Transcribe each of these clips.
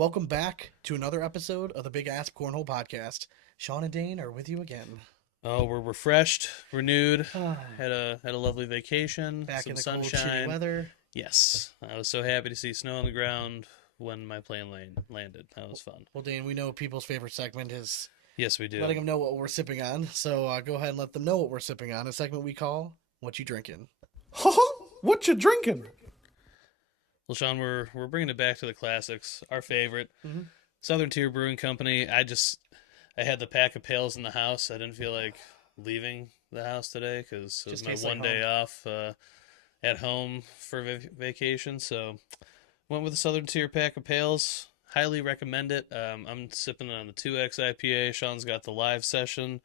Welcome back to another episode of the BigAsp Cornhole podcast. Sean and Dane are with you again. Oh, we're refreshed, renewed. Had a lovely vacation, Back in some the cold, shitty sunshine. weather. Yes, I was so happy to see snow on the ground when my plane landed. That was fun. Well, Dane, we know people's favorite segment is Yes, we do. letting them know what we're sipping on. So go ahead and let them know what we're sipping on. A segment we call "What You Drinking." What you drinking? Well, Sean, we're bringing it back to the classics. Our favorite, Mhm. Southern Tier Brewing Company. I had the pack of pails in the house. I didn't feel like leaving the house today because it was Just my tastes like one day home. off at home for vacation. So went with the Southern Tier pack of pails. Highly recommend it. I'm sipping on the 2X IPA. Sean's got the live session.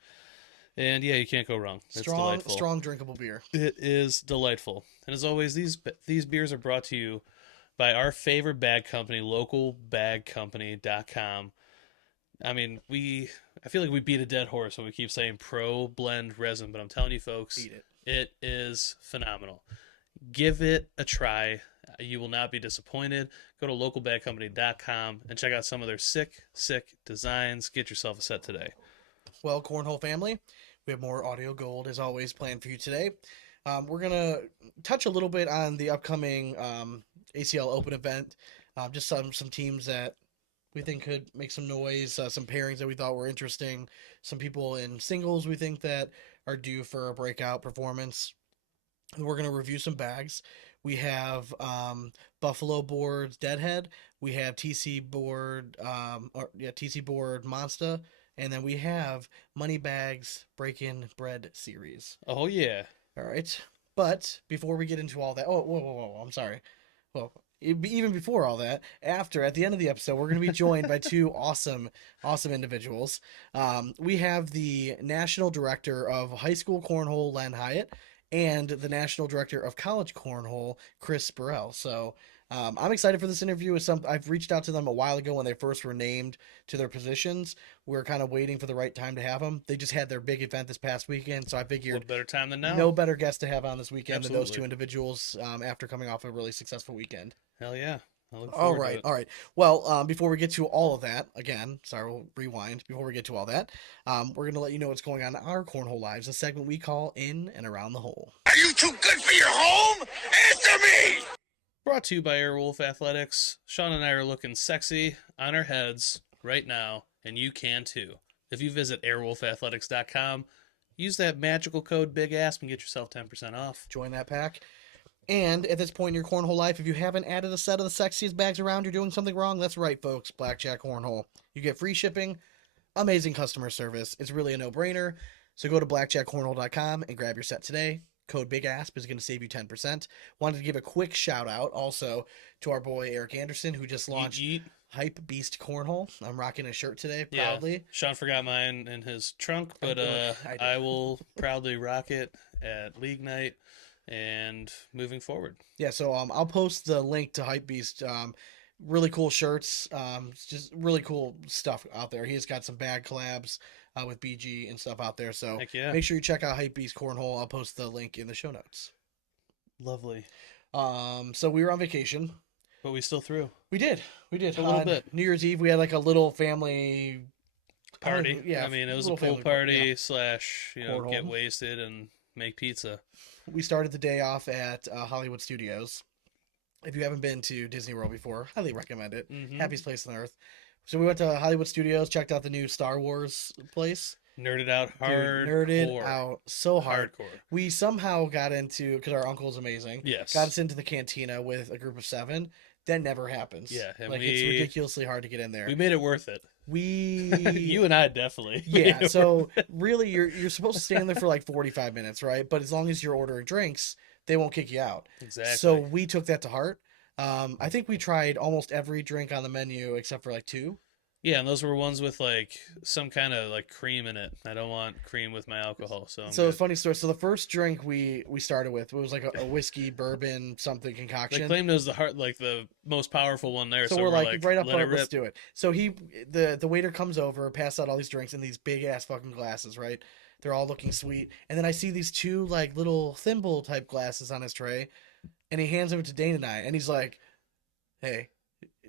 And yeah, you can't go wrong. It's Strong, delightful. strong, drinkable beer. It is delightful. And as always, these beers are brought to you by our favorite bag company, localbagcompany.com. I mean, I feel like we beat a dead horse when we keep saying pro blend resin, but I'm telling you folks, Beat it. it is phenomenal. Give it a try. You will not be disappointed. Go to localbagcompany.com and check out some of their sick designs. Get yourself a set today. Well, Cornhole family, we have more audio gold as always planned for you today. We're gonna touch a little bit on the upcoming ACL Open event. Just some teams that we think could make some noise, some pairings that we thought were interesting, some people in singles we think that are due for a breakout performance. And we're gonna review some bags. We have Buffalo Board's Deadhead. We have TC Board, TC Board Monsta, and then we have Moneybags Breakin Bread series. Oh yeah. All right. But before we get into all that, whoa, I'm sorry. Well, even before all that, at the end of the episode, we're going to be joined by two awesome individuals. We have the National Director of High School Cornhole, Len Hiatt, and the National Director of College Cornhole, Chris Burrell. So I'm excited for this interview. I've reached out to them a while ago when they first were named to their positions. We're kind of waiting for the right time to have them. They just had their big event this past weekend, so I A figured little better time than now. no better guest to have on this weekend than those Absolutely. two individuals after coming off a really successful weekend. Hell yeah. I look All forward to right, it. all right. Well, before we get to all of that, again, sorry, we'll rewind. Before we get to all that, we're going to let you know what's going on in our Cornhole Lives, a segment we call In and Around the Hole. Are you too good for your home? Answer me! Brought to you by Airwolf Athletics. Sean and I are looking sexy on our heads right now, and you can too. If you visit airwolfathletics.com, use that magical code BigAsp and get yourself 10% off. Join that pack. And at this point in your cornhole life, if you haven't added a set of the sexiest bags around, you're doing something wrong. That's right, folks. Blackjack Cornhole. You get free shipping, amazing customer service. It's really a no-brainer. So go to blackjackcornhole.com and grab your set today. Code BigAsp is going to save you 10%. Wanted to give a quick shout out also to our boy Eric Anderson, who just launched Yeet. Hype Beast Cornhole. I'm rocking his shirt today, Yeah. proudly. Sean forgot mine in his trunk, but I did. I will proudly rock it at League Night and moving forward. Yeah, so I'll post the link to Hype Beast. Really cool shirts. It's just really cool stuff out there. He's got some bag collabs with BG and stuff out there. So Heck yeah. make sure you check out Hype Beast Cornhole. I'll post the link in the show notes. Lovely. So we were on vacation. But we still threw. We did. A little On bit. New Year's Eve, we had like a little family Party. Yeah, I mean, it was a little pool family party, party yeah. slash, get Cornhole. wasted and make pizza. We started the day off at Hollywood Studios. If you haven't been to Disney World before, highly recommend it. Mhm. Happiest place on earth. So we went to Hollywood Studios, checked out the new Star Wars place. Nerded out Dude, hard. nerded out so hard. Hardcore. We somehow got into, because our uncle's amazing, Yes. got us into the cantina with a group of 7. That never happens. Yeah, and like it's ridiculously hard to get in there. We made it worth it. We You and I definitely. yeah. So really, you're supposed to stay in there for like 45 minutes, right? But as long as you're ordering drinks, they won't kick you out. Exactly. So we took that to heart. I think we tried almost every drink on the menu except for like 2. Yeah, and those were ones with like some kind of like cream in it. I don't want cream with my alcohol, so I'm So good. funny story. So the first drink we started with was like a whiskey bourbon something They concoction. claimed it was the most powerful one there. So So we're like right up let on it it, let's rip. do it. So the waiter comes over, passes out all these drinks in these big ass fucking glasses, right? They're all looking sweet. And then I see these 2 like little thimble type glasses on his tray, and he hands them to Dane and I, and he's like, "Hey,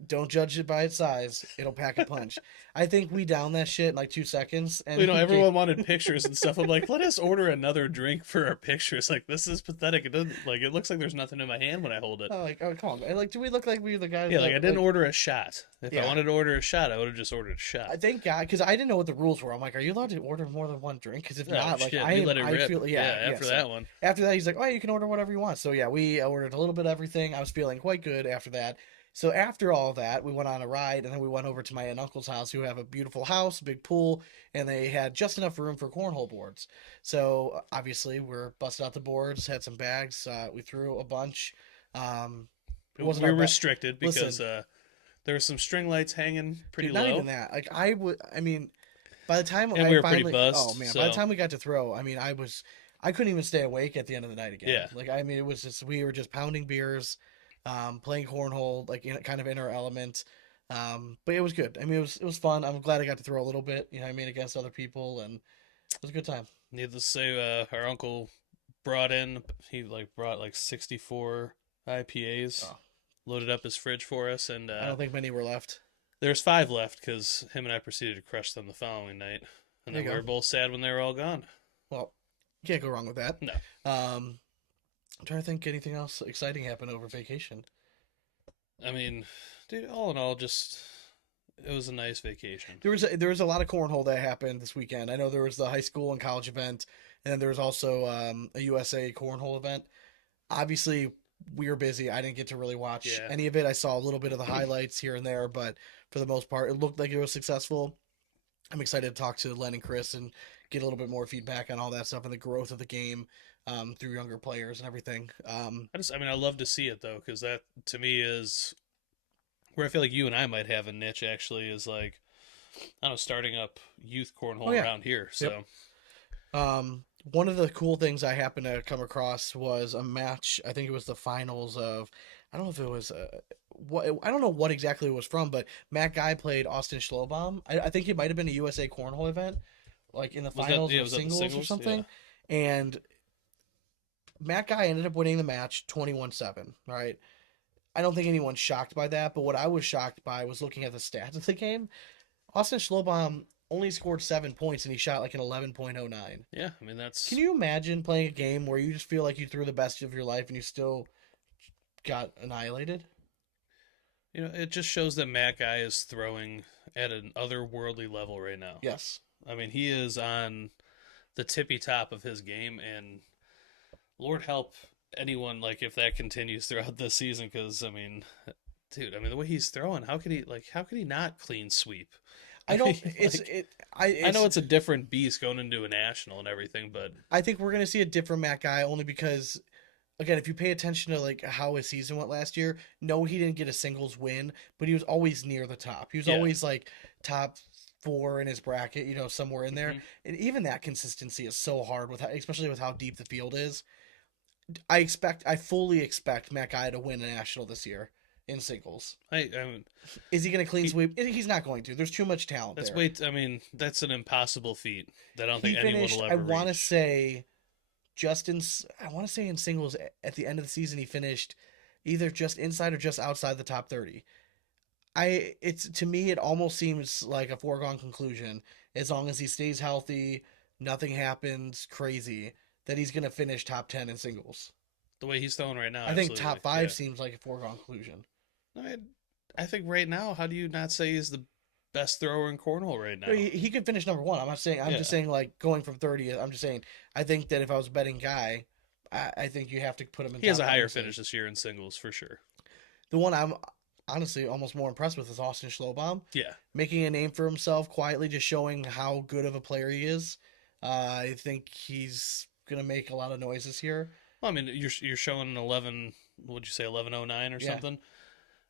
don't judge it by its size. It'll pack a punch. I think we downed that shit in like 2 seconds. And You know, everyone wanted pictures and stuff. I'm like, let us order another drink for our pictures. Like, this is pathetic. It doesn't like it looks like there's nothing in my hand when I hold it. Oh, come on, man. Like, do we look like we're the guys? Yeah, like that, I didn't order a shot. If Yeah. I wanted to order a shot, I would have just ordered a shot. I thank God, because I didn't know what the rules were. I'm like, are you allowed to order more than one drink? Because if Oh, not, like shit, I you let it rip. feel after so that one. After that, he's like, oh, you can order whatever you want. So yeah, we ordered a little bit of everything. I was feeling quite good after that. So after all that, we went on a ride, and then we went over to my aunt and uncle's house, who have a beautiful house, big pool, and they had just enough room for cornhole boards. So obviously, we're busted out the boards, had some bags. We threw a bunch. It wasn't we our were ba- restricted because Listen. there were some string lights hanging pretty Dude, low. not even that. Like I would. I mean, by the time And I we were finally, pretty buzzed, oh man, by the so- time we got to throw, I mean, I couldn't even stay awake at the end of the night again. Yeah. Like I mean, it was just we were just pounding beers, playing cornhole, like kind of in our element. But it was good. I mean, it was fun. I'm glad I got to throw a little bit. You know, what I mean, against other people, and it was a good time. Needless to say, our uncle brought 64 IPAs, Oh. loaded up his fridge for us, and I don't think many were left. there's 5 left because him and I proceeded to crush them the following night, and There then you we go. were both sad when they were all gone. Well, you can't go wrong with that. No. I'm trying to think anything else exciting happened over vacation. I mean, dude, all in all, just it was a nice vacation. There was a lot of cornhole that happened this weekend. I know there was the high school and college event, and then there was also a USA cornhole event. Obviously, we were busy. I didn't get to really watch Yeah. any of it. I saw a little bit of the highlights here and there, but for the most part, it looked like it was successful. I'm excited to talk to Len and Chris and get a little bit more feedback on all that stuff and the growth of the game through younger players and everything. I love to see it though, because that to me is where I feel like you and I might have a niche. Actually, is like I don't know, starting up youth cornhole Oh, yeah. around here. So One of the cool things I happened to come across was a match. I think it was the finals of. I don't know if it was I don't know what exactly it was from, but Matt Guy played Austin Schlobaum. I think it might have been a USA cornhole event, like in the Was that- finals yeah, or was that the singles or singles? something. And Matt Guy ended up winning the match 21-7. Right. I don't think anyone's shocked by that, but what I was shocked by was looking at the stats of the game. Austin Schlobaum only scored 7 points and he shot like an 11.09. yeah, I mean that's Can you imagine playing a game where you just feel like you threw the best of your life and you still got annihilated? you know it just shows that Matt Guy is throwing at an otherworldly level right now. Yes. I mean he is on the tippy top of his game, and Lord help anyone like if that continues throughout this season, because I mean, dude, I mean the way he's throwing, how could he not clean sweep? I don't. mean, It's like, it. I know it's a different beast going into a national and everything, but I think we're gonna see a different Matt Guy only because, again, if you pay attention to like how his season went last year, no, he didn't get a singles win, but he was always near the top. He was Yeah. always like top 4 in his bracket, somewhere in there. Mhm. And even that consistency is so hard especially with how deep the field is. I fully expect Matt Guy to win a national this year in singles. I mean, Is he going to clean sweep? He's not going to. There's too much talent that's there. I mean, that's an impossible feat that I don't He think anyone finished, will I ever want to reach. say, I want to say in singles at the end of the season, he finished either just inside or just outside the top 30. To me, it almost seems like a foregone conclusion, as long as he stays healthy, nothing happens crazy, that he's going to finish top 10 in singles. The way he's throwing right now, I think absolutely, top 5 yeah. seems like a foregone conclusion. I think right now, how do you not say he's the best thrower in cornhole right now? He could finish number 1. I'm not saying. I'm Yeah. just saying like going from 30. I'm just saying. I think that if I was a betting guy, I think you have to put him in. He has a top higher 5. finish this year in singles for sure. The one I'm honestly almost more impressed with is Austin Schlobaum, Yeah, making a name for himself quietly, just showing how good of a player he is. I think he's gonna make a lot of noise this year. well, I mean, you're showing an 11. What'd you say, 11.09 or Yeah. something?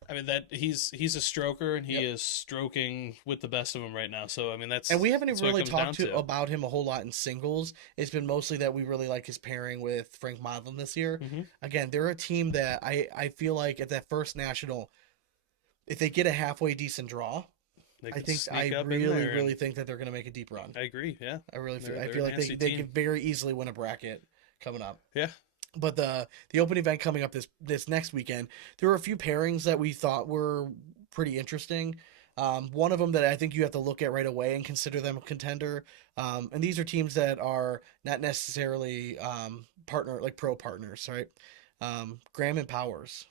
I mean that he's a stroker and he Yep. is stroking with the best of them right now. So I mean that's And we haven't that's even what it really comes talked down about him a whole lot in singles. It's been mostly that we really like his pairing with Frank Modlin this year. Mhm. Again, they're a team that I feel like at that first national, if they get a halfway decent draw, They I could think sneak up in really there really and- think that they're going to make a deep run. I agree. Yeah, I really feel. They're- I they're feel a like nasty they team. could very easily win a bracket coming up. yeah. But the open event coming up this next weekend, there were a few pairings that we thought were pretty interesting. One of them that I think you have to look at right away and consider them a contender. And these are teams that are not necessarily pro partners, right? Graham and Powers.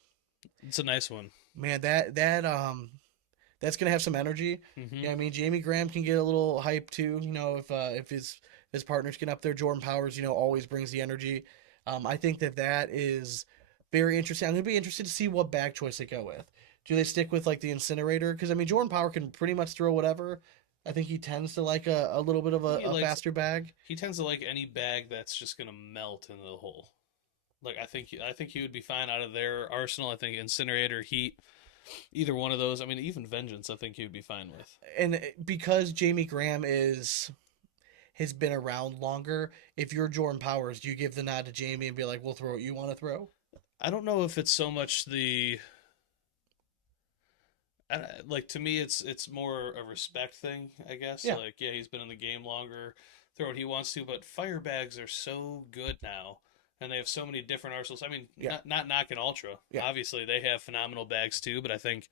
It's a nice one. Man, that's gonna have some energy. Hmm. Yeah, I mean Jamie Graham can get a little hype too. If his partners get up there, Jordan Powers, always brings the energy. I think that is very interesting. I'm gonna be interested to see what bag choice they go with. Do they stick with like the incinerator? Because I mean Jordan Power can pretty much throw whatever. I think he tends to like a little bit of a faster bag. He tends to like any bag that's just gonna melt into the hole. Like I think he would be fine out of their arsenal. I think incinerator, heat, either one of those. I mean, even vengeance. I think he would be fine with. And because Jamie Graham has been around longer, if you're Jordan Powers, do you give the nod to Jamie and be like, "We'll throw what you want to throw"? I don't know if it's so much like to me it's more a respect thing, I guess. Yeah. Like he's been in the game longer, throw what he wants to, but fire bags are so good now. And they have so many different arsenals. I mean, Yeah. not knocking Ultra. Yeah. Obviously, they have phenomenal bags too, but I think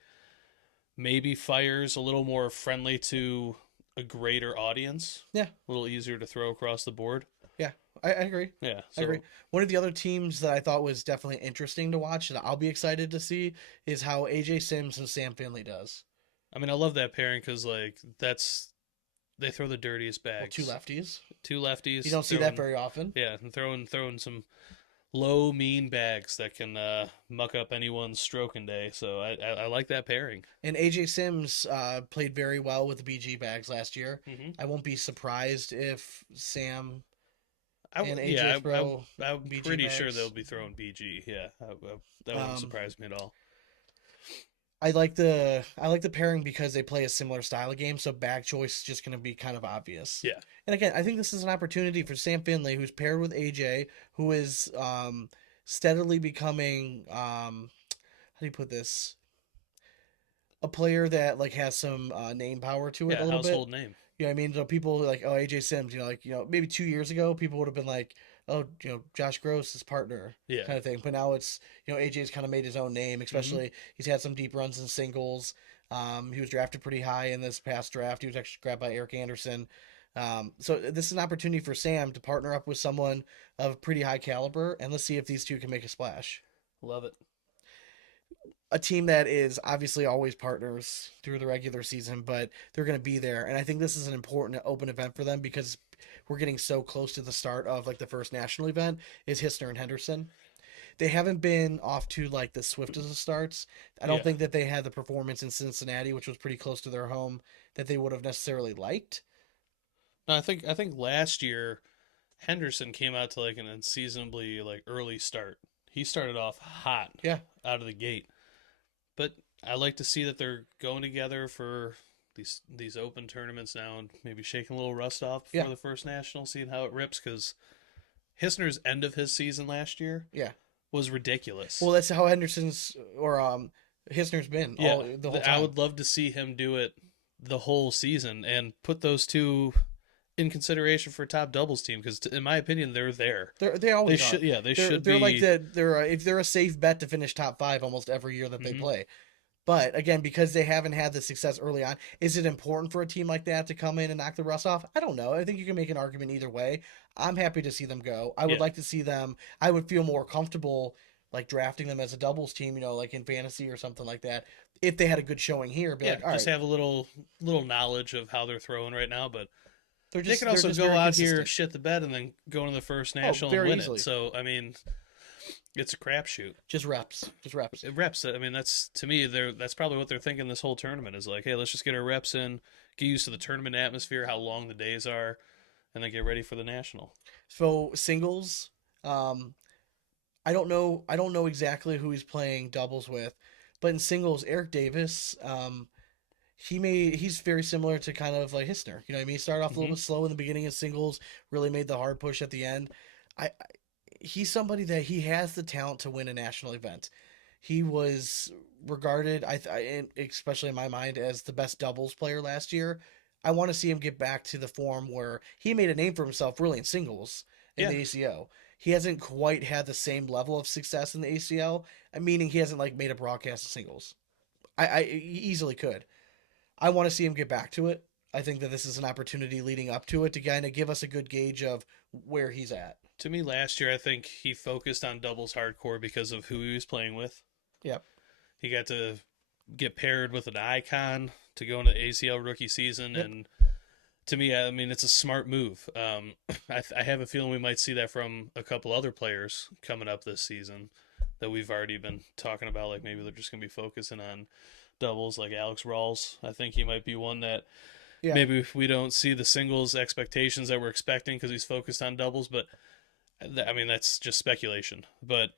maybe Fire's a little more friendly to a greater audience. Yeah. A little easier to throw across the board. Yeah, I agree. Yeah. I agree. One of the other teams that I thought was definitely interesting to watch that I'll be excited to see is how AJ Sims and Sam Finley does. I mean, I love that pairing because, like, they throw the dirtiest Well, bags. two lefties. Two lefties. You don't see that very often. Yeah, and throwing some low, mean bags that can muck up anyone's stroking day. So I like that pairing. And AJ Sims played very well with the BG bags last year. Mm-hmm. I won't be surprised if Sam and AJ Yeah, throw I'm BG pretty sure bags. they'll be throwing BG. Yeah, that wouldn't surprise me at all. I like the pairing because they play a similar style of game, so bag choice is just going to be kind of obvious. Yeah. And again, I think this is an opportunity for Sam Finley, who's paired with AJ, who is steadily becoming how do you put this? A player that like has some name power to it a little bit. Household name. You know what I mean? So people are like, oh, AJ Sims, maybe 2 years ago, people would have been like, oh, Josh Gross, his partner, Yeah. kind of thing. But now it's, AJ's kind of made his own name, especially he's had some deep runs in singles. He was drafted pretty high in this past draft. He was actually grabbed by Eric Anderson. So this is an opportunity for Sam to partner up with someone of pretty high caliber, and let's see if these two can make a splash. Love it. A team that is obviously always partners through the regular season, but they're going to be there. And I think this is an important open event for them because we're getting so close to the start of like the first national event is Hissner and Henderson. They haven't been off to like the swiftest of starts. I don't think that they had the performance in Cincinnati, which was pretty close to their home, that they would have necessarily liked. No, I think last year Henderson came out to like an unseasonably like early start. He started off hot, out of the gate. But I like to see that they're going together for these open tournaments now and maybe shaking a little rust off before the first national, seeing how it rips. Because Hissner's end of his season last year, was ridiculous. Well, that's how Henderson's or Hissner's been the whole time. I would love to see him do it the whole season and put those two in consideration for a top doubles team because, in my opinion, they're there. They always should. are. Yeah, they should they're be. Like if they're a safe bet to finish top 5 almost every year that they play. But again, because they haven't had the success early on, is it important for a team like that to come in and knock the rust off? I don't know. I think you can make an argument either way. I'm happy to see them go. I would like to see them. I would feel more comfortable like drafting them as a doubles team, like in fantasy or something like that. If they had a good showing here, be like, all just right. have a little knowledge of how they're throwing right now, but they can they're also just go very out consistent. here, shit the bed, and then go into the first national and very win easily. it. So I mean, it's a crapshoot. Just reps. It reps. I mean, that's to me. That's probably what they're thinking. This whole tournament is like, hey, let's just get our reps in, get used to the tournament atmosphere, how long the days are, and then get ready for the national. So singles, I don't know exactly who he's playing doubles with, but in singles, Eric Davis, he's very similar to kind of like Hissner. You know what I mean? He started off a little bit slow in the beginning of singles, really made the hard push at the end. He's somebody that he has the talent to win a national event. He was regarded, especially in my mind, as the best doubles player last year. I want to see him get back to the form where he made a name for himself really in singles in the ACO. He hasn't quite had the same level of success in the ACL, meaning he hasn't like made a broadcast of singles. He easily could. I want to see him get back to it. I think that this is an opportunity leading up to it to kind of give us a good gauge of where he's at. To me, last year, I think he focused on doubles hardcore because of who he was playing with. Yep. He got to get paired with an icon to go into ACL rookie season, Yep. and to me, I mean, it's a smart move. I have a feeling we might see that from a couple other players coming up this season that we've already been talking about. Like maybe they're just going to be focusing on doubles, like Alex Rawls. I think he might be one that maybe if we don't see the singles expectations that we're expecting because he's focused on doubles. But I mean, that's just speculation. But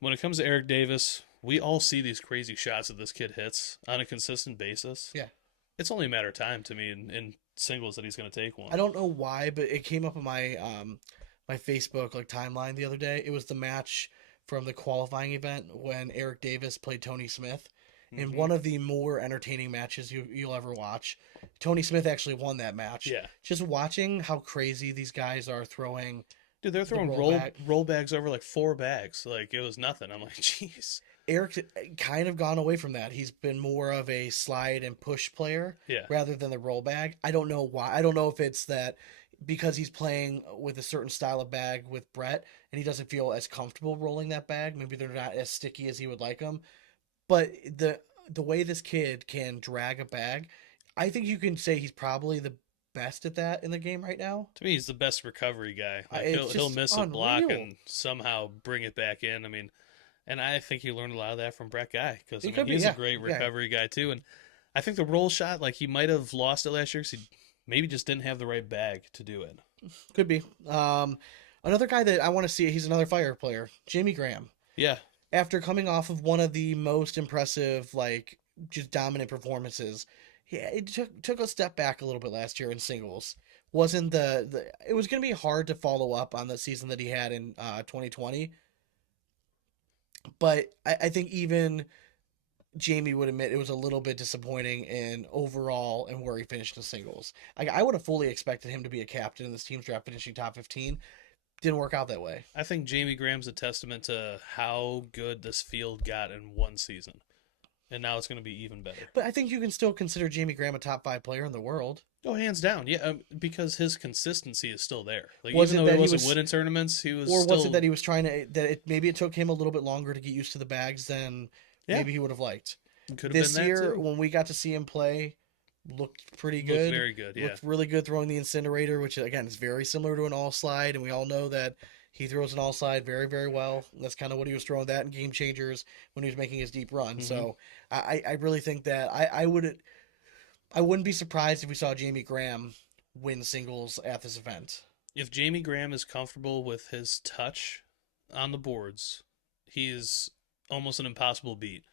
when it comes to Eric Davis, we all see these crazy shots that this kid hits on a consistent basis. Yeah. It's only a matter of time to me in singles that he's going to take one. I don't know why, but it came up on my my Facebook timeline the other day. It was the match from the qualifying event when Eric Davis played Tony Smith in one of the more entertaining matches you'll ever watch. Tony Smith actually won that match. Yeah. Just watching how crazy these guys are throwing. Dude, they're throwing roll bags over like 4 bags. Like, it was nothing. I'm like, jeez. Eric's kind of gone away from that. He's been more of a slide and push player rather than the roll bag. I don't know why. I don't know if it's that because he's playing with a certain style of bag with Brett and he doesn't feel as comfortable rolling that bag. Maybe they're not as sticky as he would like them. But the way this kid can drag a bag, I think you can say he's probably the best at that in the game right now. To me, he's the best recovery guy. Like, It's he'll just miss a block unreal. and somehow bring it back in. I mean, and I think he learned a lot of that from Brett Guy because He I mean, could be, he's yeah. a great Yeah. recovery guy too. And I think the roll shot, like he might have lost it last year because he maybe just didn't have the right bag to do it. Could be. Another guy that I want to see, he's another fire player, Jamie Graham. Yeah. After coming off of one of the most impressive, just dominant performances, it took a step back a little bit last year in singles. Wasn't it was going to be hard to follow up on the season that he had in 2020. But I think even Jamie would admit it was a little bit disappointing in overall and where he finished in singles. I would have fully expected him to be a captain in this team's draft, finishing top 15. Didn't work out that way. I think Jamie Graham's a testament to how good this field got in one season. And now it's going to be even better. But I think you can still consider Jamie Graham a top 5 player in the world. Oh, hands down. Yeah, because his consistency is still there. Like, Was even it though that he he wasn't was- winning tournaments, he was Or still... was it that he was trying to, maybe it took him a little bit longer to get used to the bags than maybe he would have liked. Could have This been that year, too. when we got to see him play, looked pretty Looked good. very good, yeah. Looked really good throwing the incinerator, which again is very similar to an all slide, and we all know that he throws an all slide very, very well. That's kind of what he was throwing that in Game Changers when he was making his deep run. So I really think that I wouldn't be surprised if we saw Jamie Graham win singles at this event. If Jamie Graham is comfortable with his touch on the boards, he is almost an impossible beat.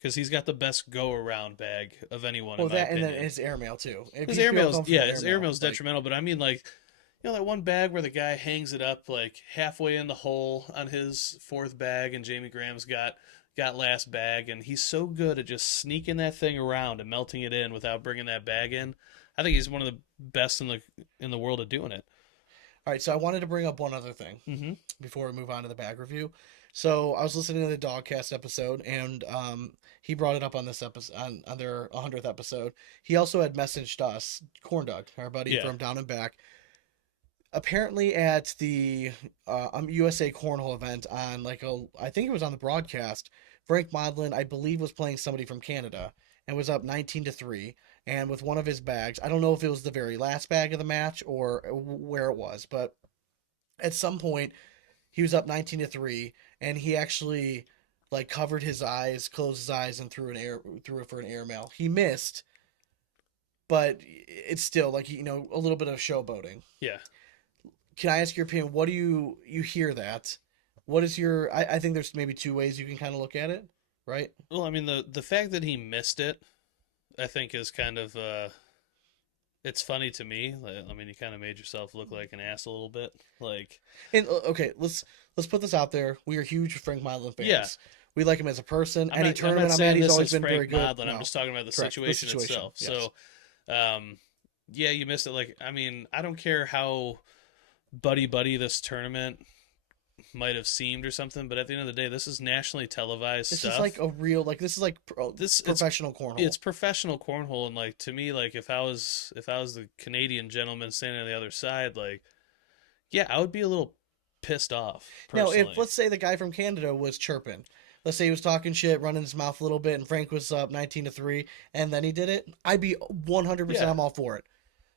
Because he's got the best go-around bag of anyone, in my and opinion. then his airmail too. If His he's feeling airmail's, comfortable his airmail's detrimental, but I mean, like, you know, that one bag where the guy hangs it up, like, halfway in the hole on his 4th bag, and Jamie Graham's got last bag, and he's so good at just sneaking that thing around and melting it in without bringing that bag in. I think he's one of the best in the world at doing it. All right, so I wanted to bring up one other thing before we move on to the bag review. So I was listening to the Dogcast episode, and he brought it up on this episode, on their 100th episode. He also had messaged us, Corn Dog, our buddy from Down and Back. Apparently at the USA Cornhole event on I think it was on the broadcast, Frank Modlin, I believe, was playing somebody from Canada and was up 19-3. And with one of his bags, I don't know if it was the very last bag of the match or where it was, but at some point he was up 19-3, and he actually covered his eyes, closed his eyes, and threw it for an airmail. He missed, but it's still a little bit of showboating. Yeah. Can I ask your opinion? What do you hear that? What is your? I think there's maybe 2 ways you can kind of look at it, right? Well, I mean, the fact that he missed it, I think is kind of it's funny to me. I mean, you kind of made yourself look like an ass a little bit. And okay, let's put this out there. We are huge Frank Modlin fans. Yeah. We like him as a person. I'm Any not tournament I'm saying at, he's this always is been Frank very good. Modlin. No. I'm just talking about the Correct. situation itself. Yes. So, yeah, you missed it. I mean, I don't care how buddy this tournament might have seemed or something, but at the end of the day, this is nationally televised This stuff. is like a real, like, this is like professional cornhole. It's professional cornhole, and like to me, like if I was the Canadian gentleman standing on the other side, like yeah, I would be a little pissed off. Now, Personally. if let's say the guy from Canada was chirping, let's say he was talking shit, running his mouth a little bit, and Frank was up 19-3, and then he did it, I'd be 100%. Yeah. I'm all for it.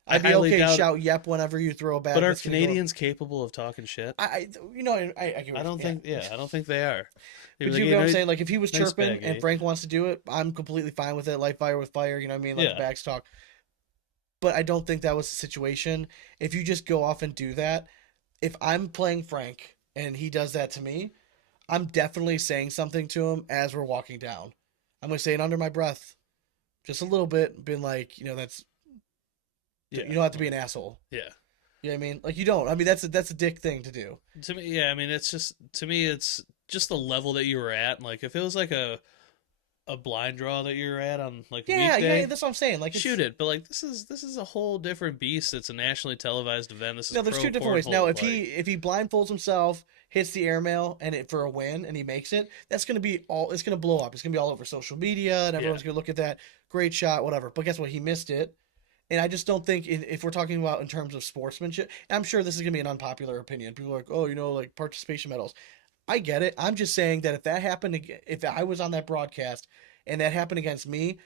I I'd be highly okay. doubt- Shout yep whenever you throw a bag. But are that's gonna go- Canadians capable of talking shit? I you know, I get what I don't you- think. Yeah, I don't think they are. But Like, you know what I'm saying? Like, if he was nice chirping bag, and eh? Frank wants to do it, I'm completely fine with it. Light fire with fire, you know what I mean? Let the Yeah. bags talk. But I don't think that was the situation. If you just go off and do that, if I'm playing Frank and he does that to me, I'm definitely saying something to him as we're walking down. I'm going to say it under my breath, just a little bit, being like, you know, that's, Yeah. you don't have to be an asshole. Yeah. You know what I mean? Like, you don't. I mean, that's a dick thing to do. To me, yeah. I mean, it's just to me, it's just the level that you were at. Like, if it was like a blind draw that you were at on like a Yeah, weekday, yeah, that's what I'm saying. Like, shoot it. But like, this is a whole different beast. It's a nationally televised event. This is No, there's pro two different ways. cornhole, Now, if like- he blindfolds himself, hits the airmail, and it for a win, and he makes it, that's gonna be all. It's gonna blow up. It's gonna be all over social media, and everyone's gonna look at that. Great shot, whatever. But guess what? He missed it, and I just don't think if we're talking about in terms of sportsmanship, I'm sure this is gonna be an unpopular opinion. People are like, oh, you know, like participation medals. I get it. I'm just saying that if that happened, if I was on that broadcast and that happened against me,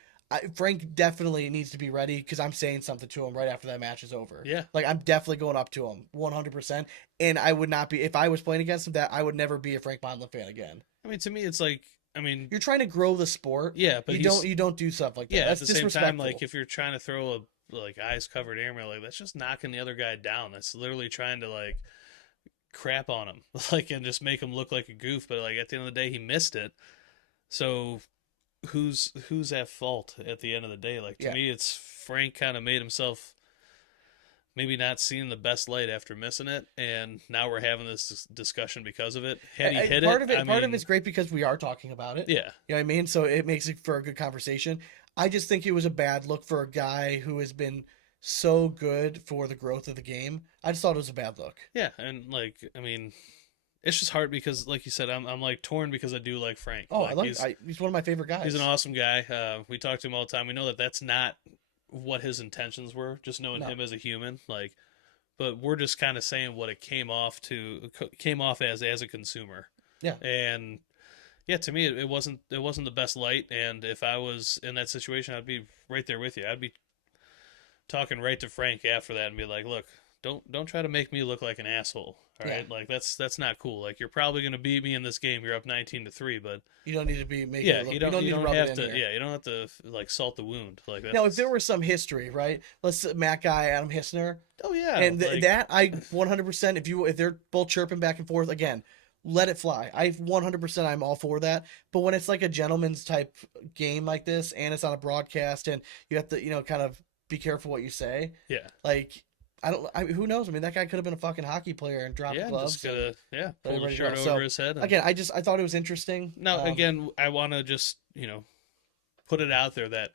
Frank definitely needs to be ready because I'm saying something to him right after that match is over. Yeah. Like, I'm definitely going up to him 100%. And I would not be, if I was playing against him, that I would never be a Frank Bondlin fan again. I mean, to me, it's like, I mean, You're trying to grow the sport. yeah, but you don't do stuff like that. yeah. That's At the same disrespectful. time, like if you're trying to throw a like eyes covered airmail, like that's just knocking the other guy down. That's literally trying to like crap on him, like and just make him look like a goof. But like at the end of the day, he missed it. So who's at fault at the end of the day? Like to Yeah. me, it's Frank kind of made himself maybe not seeing the best light after missing it, and now we're having this discussion because of it. Had he hit part it, of it, I part of mean, it's great because we are talking about it. yeah, You know what I mean? So it makes it for a good conversation. I just think it was a bad look for a guy who has been so good for the growth of the game. I just thought it was a bad look. yeah, and like I mean, it's just hard because, like you said, I'm like torn because I do like Frank. Oh, like, he's one of my favorite guys. he's an awesome guy. We talk to him all the time. We know that that's not what his intentions were. Just knowing No. him as a human, like, but we're just kind of saying what it came off as a consumer. Yeah. And yeah, to me, it wasn't the best light. And if I was in that situation, I'd be right there with you. I'd be talking right to Frank after that and be like, look, don't try to make me look like an asshole. All right, Yeah. like that's not cool. Like you're probably gonna beat me in this game. You're up 19-3, but You don't need to be making. yeah, it look, you don't need to rub have it in to. here. Yeah, you don't have to like salt the wound. Like that. Now, if there was some history, right? Let's Matt Guy, Adam Hissner, oh yeah, and like, that I 100%. If they're both chirping back and forth again, let it fly. I 100%. I'm all for that. But when it's like a gentleman's type game like this, and it's on a broadcast, and you have to kind of be careful what you say. yeah, Like, who knows? I mean, that guy could have been a fucking hocky player and dropped yeah, gloves. just gotta pull the everybody shirt knows. over So, his head. And, Again, I thought it was interesting. now again, I want to just put it out there that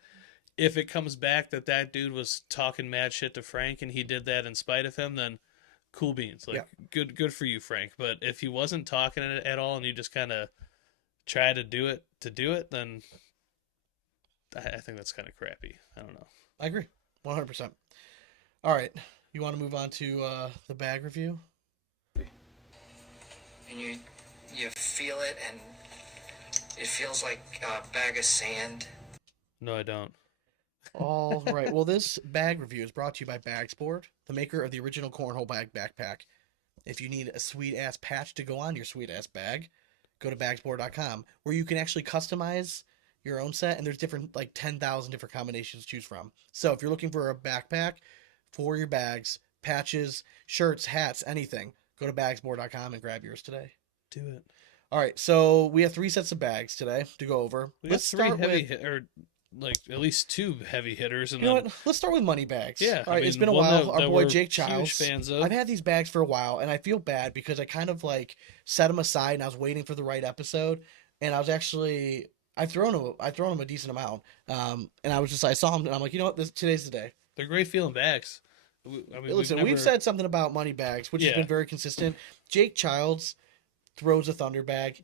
if it comes back that dude was talking mad shit to Frank and he did that in spite of him, then cool beans. Like good for you, Frank. But if he wasn't talking it at all and you just kind of try to do it, then I think that's kind of crappy. I don't know. I agree, 100%. All right, you want to move on to the bag review? And you feel it, and it feels like a bag of sand. No, I don't. All right. Well, this bag review is brought to you by Bagsport, the maker of the original Cornhole bag backpack. If you need a sweet ass patch to go on your sweet ass bag, go to bagsport.com, where you can actually customize your own set, and there's different, like 10,000 different combinations to choose from. So if you're looking for a backpack for your bags, patches, shirts, hats, anything, go to bagsport.com and grab yours today. Do it. All right, so we have 3 sets of bags today to go over. We got Let's three start heavy with, or like at least 2 heavy hitters, and you know then what? Let's start with money bags. yeah, All right, I it's mean, been a one while. that Our boy we're Jake Childs. huge fans of. I've had these bags for a while, and I feel bad because I kind of like set them aside, and I was waiting for the right episode, and I was actually I've thrown them a decent amount, and I saw them, and I'm like, you know what? Today's the day. They're great feeling bags. I mean, Listen, we've said something about money bags, which has Yeah. been very consistent. Jake Childs throws a thunder bag.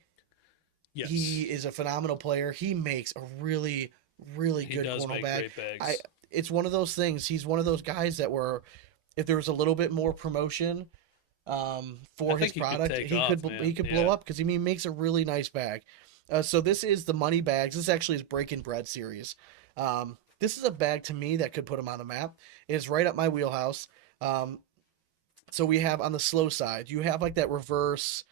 Yes. He is a phenomenal player. He makes a really, really He good does cornhole make bag. great bags. It's one of those things. He's one of those guys that were, if there was a little bit more promotion, for I his think he could product, take he off, could man. he could blow up because he makes a really nice bag. So this is the money bags. This actually is Breakin Bread series. This is a bag to me that could put him on the map. It is right up my wheelhouse. So we have on the slow side, you have like that reverse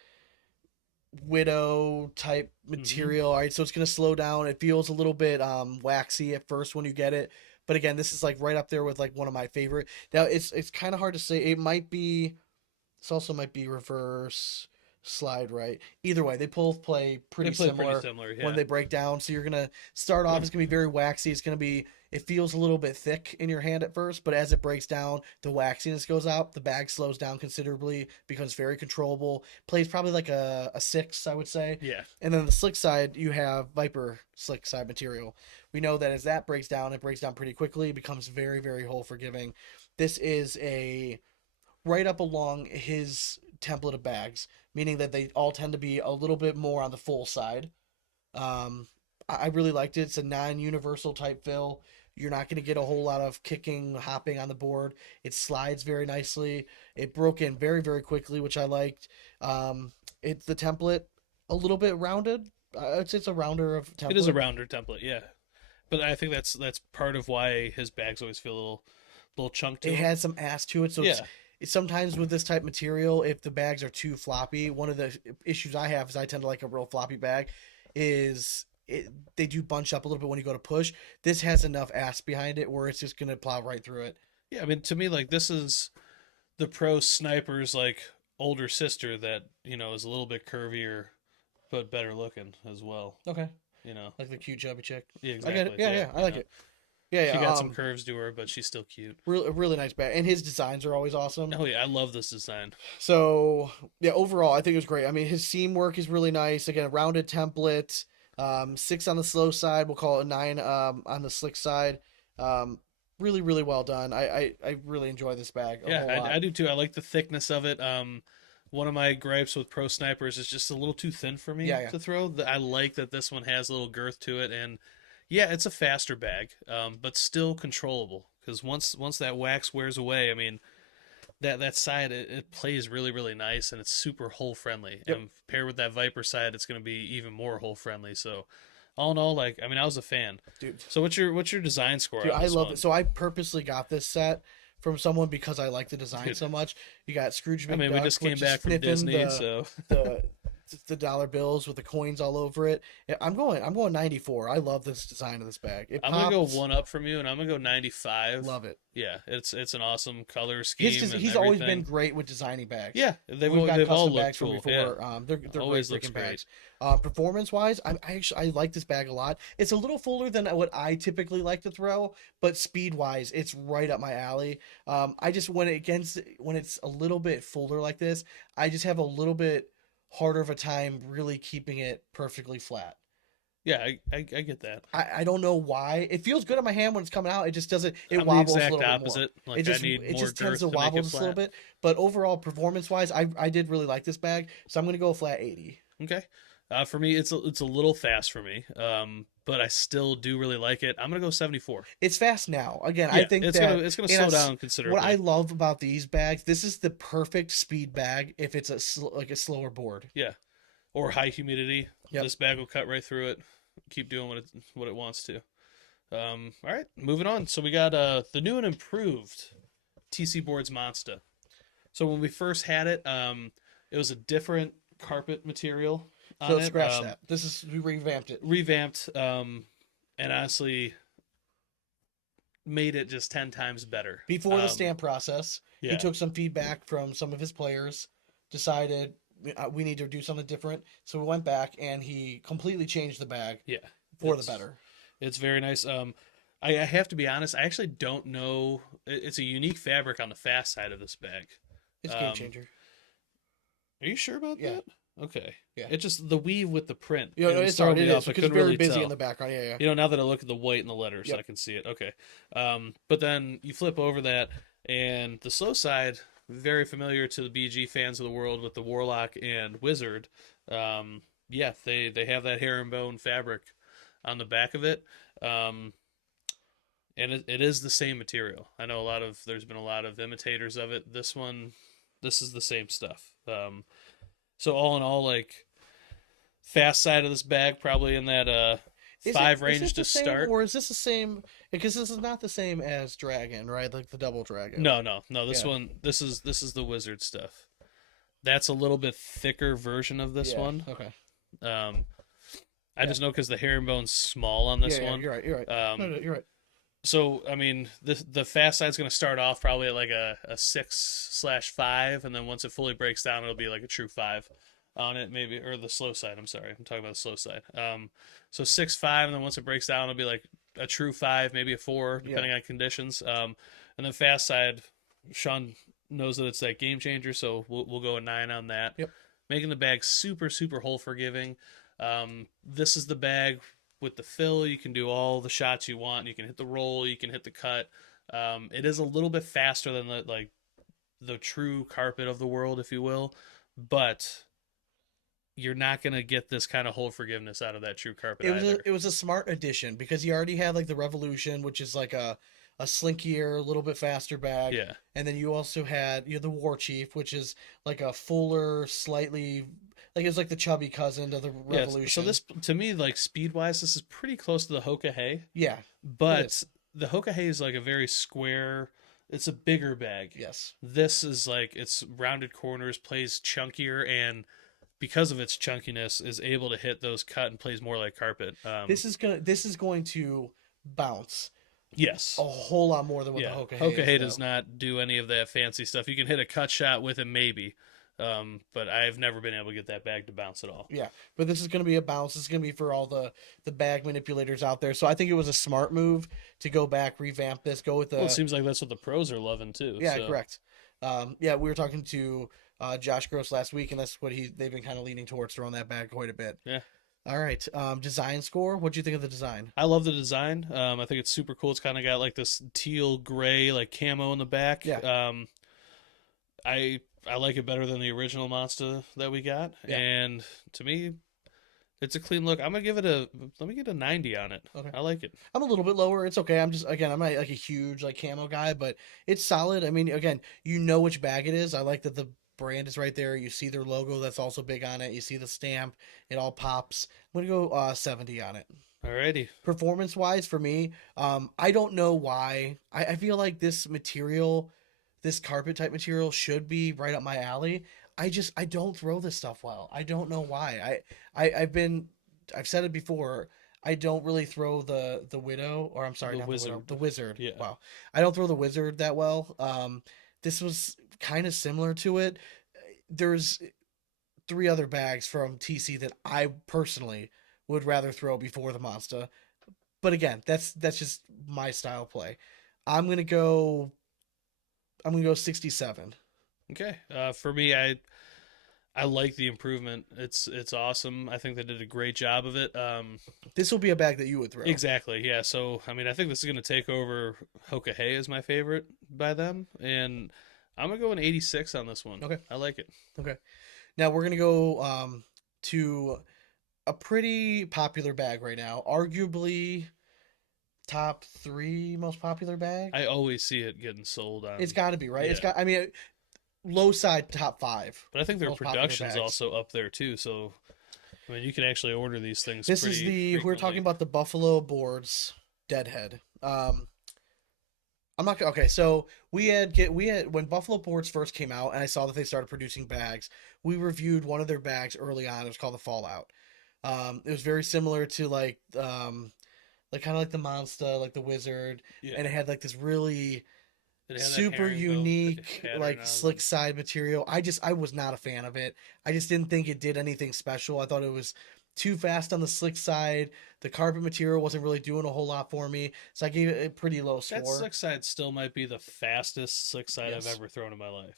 widow type material. All right, so it's gonna slow down. It feels a little bit waxy at first when you get it, but again, this is like right up there with like one of my favorite. Now it's kind of hard to say. It might be. This also might be reverse slide right. Either way, they both play pretty similar yeah. when they break down. So you're gonna start off. It's gonna be very waxy. It's gonna be. It feels a little bit thick in your hand at first, but as it breaks down, the waxiness goes out. The bag slows down considerably, becomes very controllable. Plays probably like a 6, I would say. Yeah. And then the slick side, you have Viper slick side material. We know that as that breaks down, it breaks down pretty quickly. It becomes very, very hole forgiving. This is a right up along his template of bags, meaning that they all tend to be a little bit more on the full side. I really liked it. It's a non-universal type fill. You're not going to get a whole lot of kicking, hopping on the board. It slides very nicely. It broke in very, very quickly, which I liked. It's the template a little bit rounded. It's a rounder of template. It is a rounder template, yeah. But I think that's part of why his bags always feel a little chunk to it. them. Has some ass to it, so Yeah. it's sometimes with this type of material, if the bags are too floppy, one of the issues I have is I tend to like a real floppy bag. They do bunch up a little bit when you go to push. This has enough ass behind it where it's just gonna plow right through it. Yeah, I mean, to me, like, this is the pro sniper's, like, older sister that, is a little bit curvier, but better looking as well, Okay, you know? like the cute chubby chick. Yeah, I exactly. get it. Yeah, I like it. Yeah, She got some curves to her, but she's still cute. really nice bag, and his designs are always awesome. Oh, yeah, I love this design. So yeah, overall, I think it was great. I mean, his seam work is really nice. Again, a rounded template. 6 on the slow side. We'll call it a 9 on the slick side. Really, really well done. I really enjoy this bag. A whole lot. I do too. I like the thickness of it. One of my gripes with pro snipers is just a little too thin for me to throw. I like that this one has a little girth to it, and yeah, it's a faster bag, but still controllable. Because once that wax wears away, I mean, that side it plays really, really nice, and it's super hole friendly. Yep. And paired with that Viper side, it's going to be even more hole friendly. So all in all, like, I mean, I was a fan. Dude. So what's your design score? Dude, on I this love one? it. So I purposely got this set from someone because I like the design Dude. so much. You got Scrooge McDuck. I mean, we just came which is back from sniffing Disney, so the dollar bills with the coins all over it. Yeah, I'm going 94. I love this design of this bag. I'm gonna go one up from you, and I'm gonna go 95. Love it. Yeah, it's an awesome color scheme. He's always been great with designing bags. Yeah, they've We've got all custom looked bags from cool. before. Yeah. They're Always great looks freaking great. bags. Performance wise, I like this bag a lot. It's a little fuller than what I typically like to throw, but speed wise, it's right up my alley. I just when it's a little bit fuller like this, I just have a little bit harder of a time really keeping it perfectly flat. Yeah, I get that. I don't know why. It feels good on my hand when it's coming out. It just doesn't. It I'm wobbles the a exact little bit more. opposite. Like, It just I need it more just tends girth to to make wobble it just a little flat. bit. But overall, performance wise, I did really like this bag, so I'm gonna go flat 80. Okay. For me, it's a little fast for me, but I still do really like it. I'm gonna go 74. It's fast now. Again, Yeah, I think it's that gonna slow down considerably. What I love about these bags, this is the perfect speed bag if it's a slower board. Yeah, or high humidity. Yep. This bag will cut right through it. Keep doing what it wants to. All right, moving on. So we got the new and improved TC Boards Monsta. So when we first had it, it was a different carpet material. So scratch that. We revamped it. Revamped, and honestly made it just 10 times better. Before the stamp process, yeah. he took some feedback from some of his players, decided we need to do something different. So we went back and he completely changed the bag. Yeah, for the better. It's very nice. I have to be honest. I actually don't know. It's a unique fabric on the fast side of this bag. It's a game changer. Are you sure about that? Okay. Yeah. It's just the weave with the print. Yeah, no, it's hard. It is because it's very busy tell. in the background. Yeah, yeah. You know, now that I look at the white and the letters, Yep. I can see it. Okay. But then you flip over that, and the slow side, very familiar to the BG fans of the world with the Warlock and Wizard, yeah, they have that herringbone fabric on the back of it. And it is the same material. I know there's been a lot of imitators of it. This is the same stuff. So all in all, like, fast side of this bag, probably in that 5 range to start. Or is this the same? Because this is not the same as Dragon, right? Like the double Dragon. No. This is the Wizard stuff. That's a little bit thicker version of this one. Okay. I just know because the herringbone's small on this one. You're right. You're right. No, you're right. So I mean, the fast side's going to start off probably at like a 6/5, and then once it fully breaks down, it'll be like a true 5 on it, maybe, or the slow side. I'm sorry, I'm talking about the slow side. So 6/5, and then once it breaks down, it'll be like a true 5, maybe a 4, depending on conditions. And then fast side, Sean knows that it's that game changer, so we'll go a 9 on that. Yep. Making the bag super hole forgiving. This is the bag with the fill. You can do all the shots you want. You can hit the roll. You can hit the cut. It is a little bit faster than the true carpet of the world, if you will, but you're not gonna get this kind of hole forgiveness out of that true carpet. It was a smart addition because you already had like the Revolution, which is like a slinkier, a little bit faster bag. Yeah. And then you also had the War Chief, which is like a fuller, slightly like it's like the chubby cousin to the Revolution. Yeah, so this, to me, like speed wise, this is pretty close to the Hoka-Hey. Yeah. But the Hoka-Hey is like a very square. It's a bigger bag. Yes. This is like it's rounded corners, plays chunkier, and because of its chunkiness, is able to hit those cut and plays more like carpet. This is going to bounce. Yes. A whole lot more than what the Hoka-Hey Hoka-Hey does not do any of that fancy stuff. You can hit a cut shot with it, maybe. But I've never been able to get that bag to bounce at all. Yeah, but this is going to be a bounce. This is going to be for all the bag manipulators out there. So I think it was a smart move to go back, revamp this, go with the... Well, it seems like that's what the pros are loving, too. Yeah, correct. We were talking to Josh Gross last week, and that's what they've been kind of leaning towards, throwing that bag quite a bit. Yeah. All right. Design score. What'd you think of the design? I love the design. I think it's super cool. It's kind of got like this teal gray like camo in the back. Yeah. I like it better than the original Monsta that we got, and to me, it's a clean look. I'm gonna give it let me get a 90 on it. Okay. I like it. I'm a little bit lower. It's okay. I'm not like a huge like camo guy, but it's solid. I mean, again, you know which bag it is. I like that the brand is right there. You see their logo that's also big on it. You see the stamp. It all pops. I'm gonna go 70 on it. Alrighty. Performance wise, for me, I don't know why. I feel like this material, this carpet type material, should be right up my alley. I don't throw this stuff well. I don't know why. I've said it before. I don't really throw the Widow, or I'm sorry, The not Wizard. the Widow, the Wizard. Yeah. Wow. I don't throw the Wizard that well. This was kind of similar to it. There's 3 other bags from TC that I personally would rather throw before the Monsta. But again, that's just my style play. I'm gonna go 67. Okay. For me, I like the improvement. It's awesome. I think they did a great job of it. This will be a bag that you would throw. Exactly. Yeah. So I mean, I think this is going to take over Hoka-Hey as my favorite by them, and I'm gonna go an 86 on this one. Okay. I like it. Okay. Now we're gonna go to a pretty popular bag right now, arguably top 3 most popular bag. I always see it getting sold on. It's got to be, right? Yeah. It's got. I mean, low side top 5. But I think their most popular production's bags. also up there too. So, I mean, you can actually order these things. This is we're talking about the Buffalo Boards Deadhead. I'm not okay. So we had when Buffalo Boards first came out, and I saw that they started producing bags. We reviewed one of their bags early on. It was called the Fallout. It was very similar to like kind of like the Monsta, like the Wizard, and it had like this really super unique like slick side material. I was not a fan of it. I just didn't think it did anything special. I thought it was too fast on the slick side. The carpet material wasn't really doing a whole lot for me, so I gave it a pretty low score. That slick side still might be the fastest slick side Yes. I've ever thrown in my life.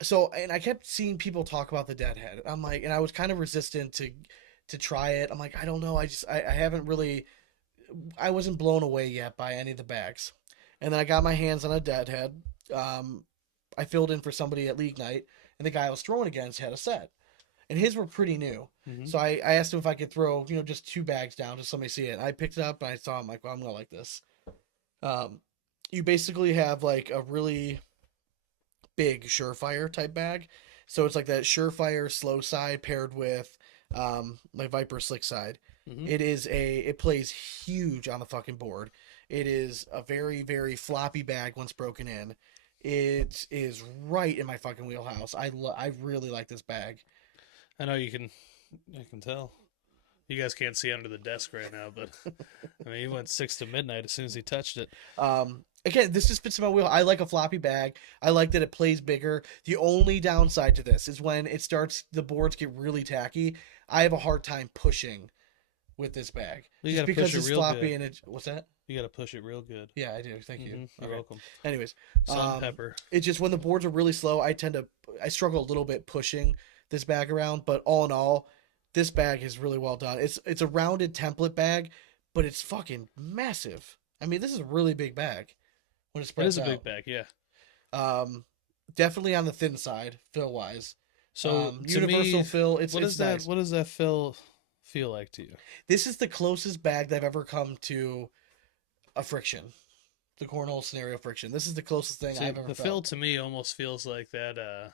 So, and I kept seeing people talk about the Deadhead. I'm like, and I was kind of resistant to try it. I'm like, I don't know. I haven't really, I wasn't blown away yet by any of the bags. And then I got my hands on a Deadhead. I filled in for somebody at league night, and the guy I was throwing against had a set, and his were pretty new. Mm-hmm. So I asked him if I could throw, just 2 bags down to somebody see it. And I picked it up and I saw, I'm like, well, I'm gonna like this. You basically have like a really big Surefire type bag. So it's like that Surefire slow side paired with like Viper slick side. Mm-hmm. It plays huge on the fucking board. It is a very, very floppy bag once broken in. It is right in my fucking wheelhouse. I really like this bag. I know I can tell. You guys can't see under the desk right now, but I mean, he went 6 to midnight as soon as he touched it. Again, this just fits in my wheel. I like a floppy bag. I like that it plays bigger. The only downside to this is when the boards get really tacky. I have a hard time pushing with this bag. You just gotta because push it it's real floppy good. and it's, what's that? You got to push it real good. Yeah, I do. Thank you. Mm-hmm. You're Okay. welcome. Anyways, Salt and pepper. it's just when the boards are really slow, I struggle a little bit pushing this bag around, but all in all, this bag is really well done. It's a rounded template bag, but it's fucking massive. I mean, this is a really big bag when it It spreads is a out. big bag, yeah. Definitely on the thin side, fill wise. So to universal me, fill. what It's does that nice. what does that fill feel like to you? This is the closest bag that I've ever come to a friction, the cornhole scenario friction. This is the closest thing See, I've ever the felt. fill to me almost feels like that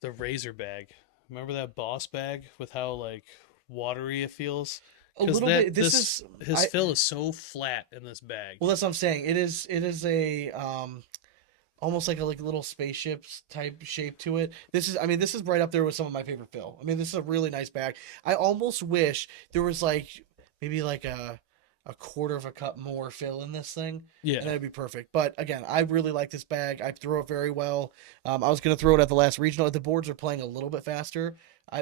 the razor bag. Remember that boss bag with how like watery it feels? A little bit. His His fill is so flat in this bag. Well, that's what I'm saying. It is a almost like a little spaceship type shape to it. This is right up there with some of my favorite fill. I mean, this is a really nice bag. I almost wish there was maybe like a quarter of a cup more fill in this thing. Yeah. And that'd be perfect. But again, I really like this bag. I throw it very well. I was gonna throw it at the last regional. If the boards are playing a little bit faster,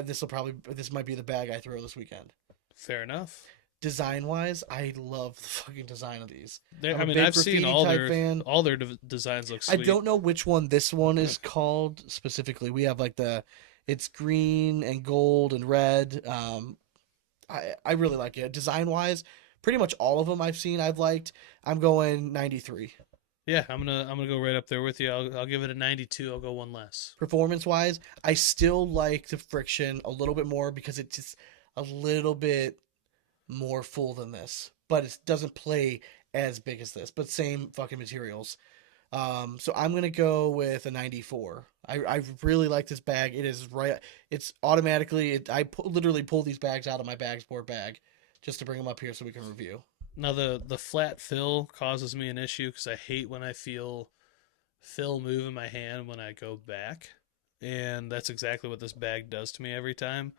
this might be the bag I throw this weekend. Fair enough. Design wise, I love the fucking design of these. I mean, big I've seen graffiti type fan. all their designs look sweet. I don't know which one this one is called specifically. We have it's green and gold and red. I really like it. Design wise, pretty much all of them I've seen I've liked. I'm going 93. Yeah, I'm gonna go right up there with you. I'll give it a 92. I'll go one less. Performance wise, I still like the friction a little bit more because it's just a little bit more full than this, but it doesn't play as big as this, but same fucking materials. So I'm gonna go with a 94. I really like this bag. It is right. It's automatically. Literally pull these bags out of my bags board bag just to bring them up here so we can review. Now the flat fill causes me an issue because I hate when I feel fill move in my hand when I go back, and that's exactly what this bag does to me every time.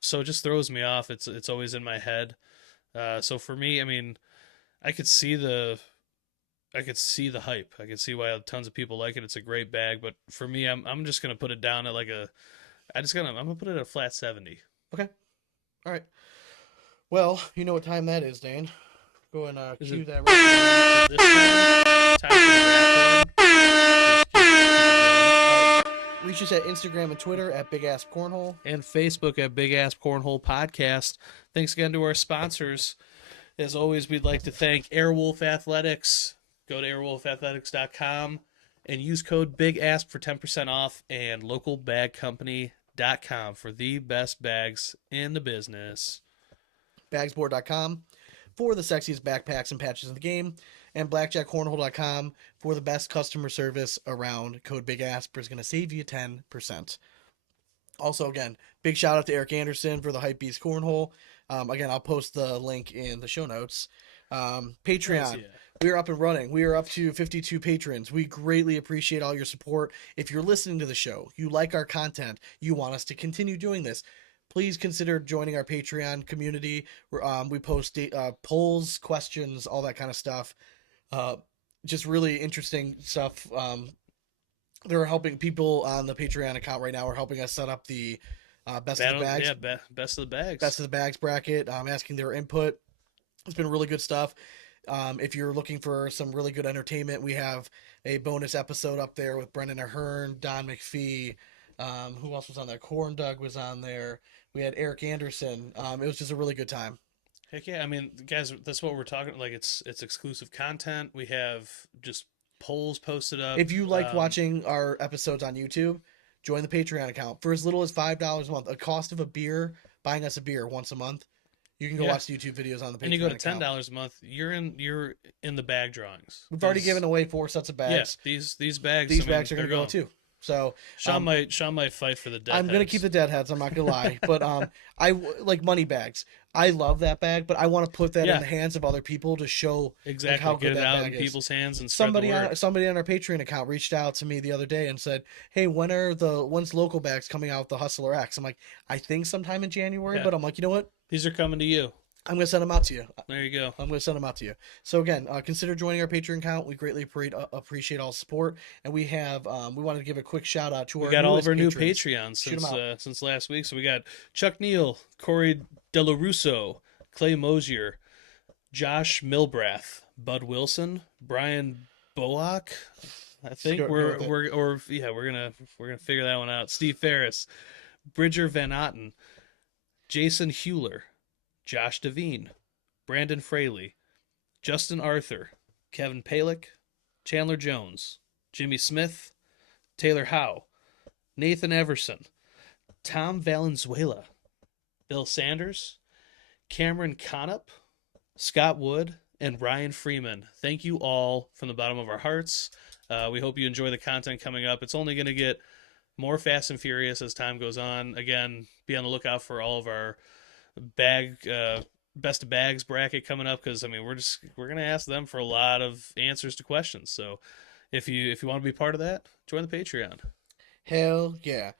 So it just throws me off. It's always in my head. So for me, I mean, I could see the hype. I could see why tons of people like it. It's a great bag, but for me, I'm just gonna put it down at I'm gonna put it at a flat 70. Okay. All right. Well, you know what time that is, Dane. Go and cue that. Right this time for the rap horn. Reach us at Instagram and Twitter at BigAsp Cornhole. And Facebook at BigAsp Cornhole Podcast. Thanks again to our sponsors. As always, we'd like to thank Airwolf Athletics. Go to airwolfathletics.com and use code BigAsp for 10% off, and localbagcompany.com for the best bags in the business. Bagsboard.com for the sexiest backpacks and patches in the game, and blackjackcornhole.com for the best customer service around. Code BigAsp is going to save you 10%. Also, again, big shout out to Eric Anderson for the Hypebeast Cornhole. Again, I'll post the link in the show notes. Patreon. Yeah. We are up and running. We are up to 52 patrons. We greatly appreciate all your support. If you're listening to the show, you like our content, you want us to continue doing this, please consider joining our Patreon community. We post polls, questions, all that kind of stuff. Just really interesting stuff. They're helping people on the Patreon account right now. Are helping us set up the best of the bags. Yeah, best of the bags. Best of the bags bracket. Asking their input. It's been really good stuff. If you're looking for some really good entertainment, we have a bonus episode up there with Brendan Ahern, Don McPhee. Who else was on there? Corn Doug was on there. We had Eric Anderson. It was just a really good time. Heck yeah. I mean, guys, that's what we're talking. Like, it's exclusive content. We have just polls posted up. If you liked watching our episodes on YouTube, join the Patreon account for as little as $5 a month. A cost of a beer, buying us a beer once a month. You can go watch the YouTube videos on the Patreon and you go to account. $10 a month, you're in the bag drawings. We've already given away 4 sets of bags. Yeah, these bags. These bags are going to go too. So Sean might fight for the deadheads. I'm going to keep the deadheads. I'm not going to lie, but I like money bags. I love that bag, but I want to put that in the hands of other people to show exactly how get good it that out bag in is. people's hands and somebody spread the word. Somebody on our Patreon account reached out to me the other day and said, "Hey, when's local bags coming out with the Hustler X?" I'm like, I think sometime in January, but I'm like, you know what? These are coming to you. I'm going to send them out to you. There you go. I'm going to send them out to you. So again, consider joining our Patreon account. We greatly appreciate all the support. And we have, we wanted to give a quick shout out to we got all of our patrons. new Patreons since last week. So we got Chuck Neal, Corey Delarusso, Clay Mosier, Josh Milbrath, Bud Wilson, Brian Boak. I think we're gonna figure that one out. Steve Ferris, Bridger Van Otten, Jason Hewler, Josh Devine, Brandon Fraley, Justin Arthur, Kevin Palick, Chandler Jones, Jimmy Smith, Taylor Howe, Nathan Everson, Tom Valenzuela, Bill Sanders, Cameron Conup, Scott Wood, and Ryan Freeman. Thank you all from the bottom of our hearts. We hope you enjoy the content coming up. It's only going to get more fast and furious as time goes on. Again, be on the lookout for all of our best of bags bracket coming up, because I mean we're gonna ask them for a lot of answers to questions. So if you want to be part of that, join the Patreon. Hell yeah.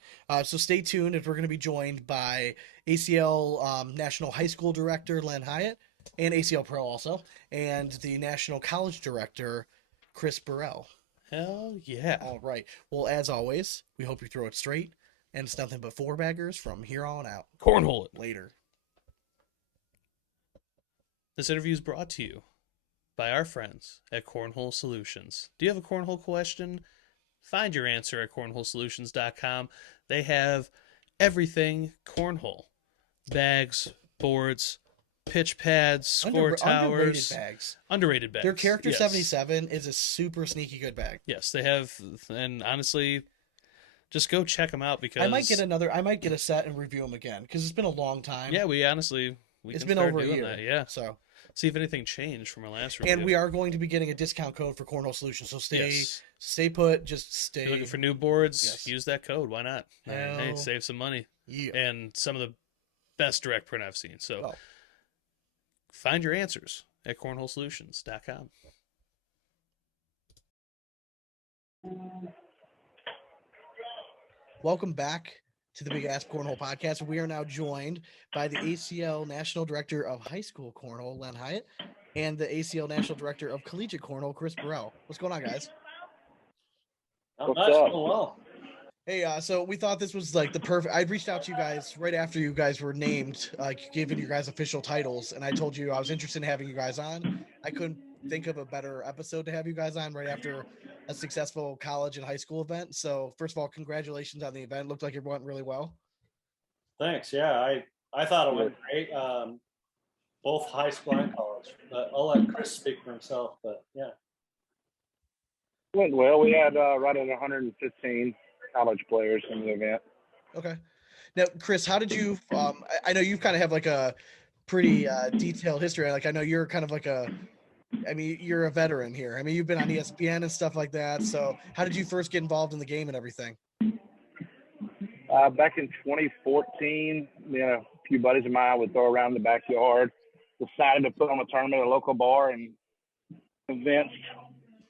So stay tuned, as we're going to be joined by ACL National High School Director Len Hiatt, and ACL Pro also, and the National College Director Chris Burrell. Hell yeah. All right. Well, as always, we hope you throw it straight, and it's nothing but 4 baggers from here on out. Cornhole it. Later. This interview is brought to you by our friends at Cornhole Solutions. Do you have a cornhole question? Find your answer at cornholesolutions.com. They have everything cornhole. Bags, boards, pitch pads, score towers. Underrated bags. Their Character 77 is a super sneaky good bag. Yes, they have, and honestly, just go check them out, because I might get a set and review them again, because it's been a long time. Yeah, it's been over a year. That, yeah. So see if anything changed from our last review. And we are going to be getting a discount code for Cornhole Solutions. So stay put. Just stay. If you're looking for new boards, use that code. Why not? Hey, save some money. Yeah. And some of the best direct print I've seen. So find your answers at cornholesolutions.com. Welcome back to the BigAsp Cornhole Podcast. We are now joined by the ACL National Director of High School Cornhole, Len Hiatt, and the ACL National Director of Collegiate Cornhole, Chris Burrell. What's going on, guys? What's up? Well. Hey, so we thought this was like the perfect. I reached out to you guys right after you guys were named, given you guys official titles, and I told you I was interested in having you guys on. I couldn't think of a better episode to have you guys on right after a successful college and high school event. So first of all, congratulations on the event. Looked like it went really well. Thanks. Yeah, I thought it went great. Both high school and college. But I'll let Chris speak for himself. But yeah, went well. We had right at 115 college players in the event. Okay. Now, Chris, how did you? I know you kind of have like a pretty detailed history. Like I know you're kind of like you're a veteran here. I mean, you've been on ESPN and stuff like that. So how did you first get involved in the game and everything? Back in 2014, a few buddies of mine would throw around in the backyard. Decided to put on a tournament at a local bar and convinced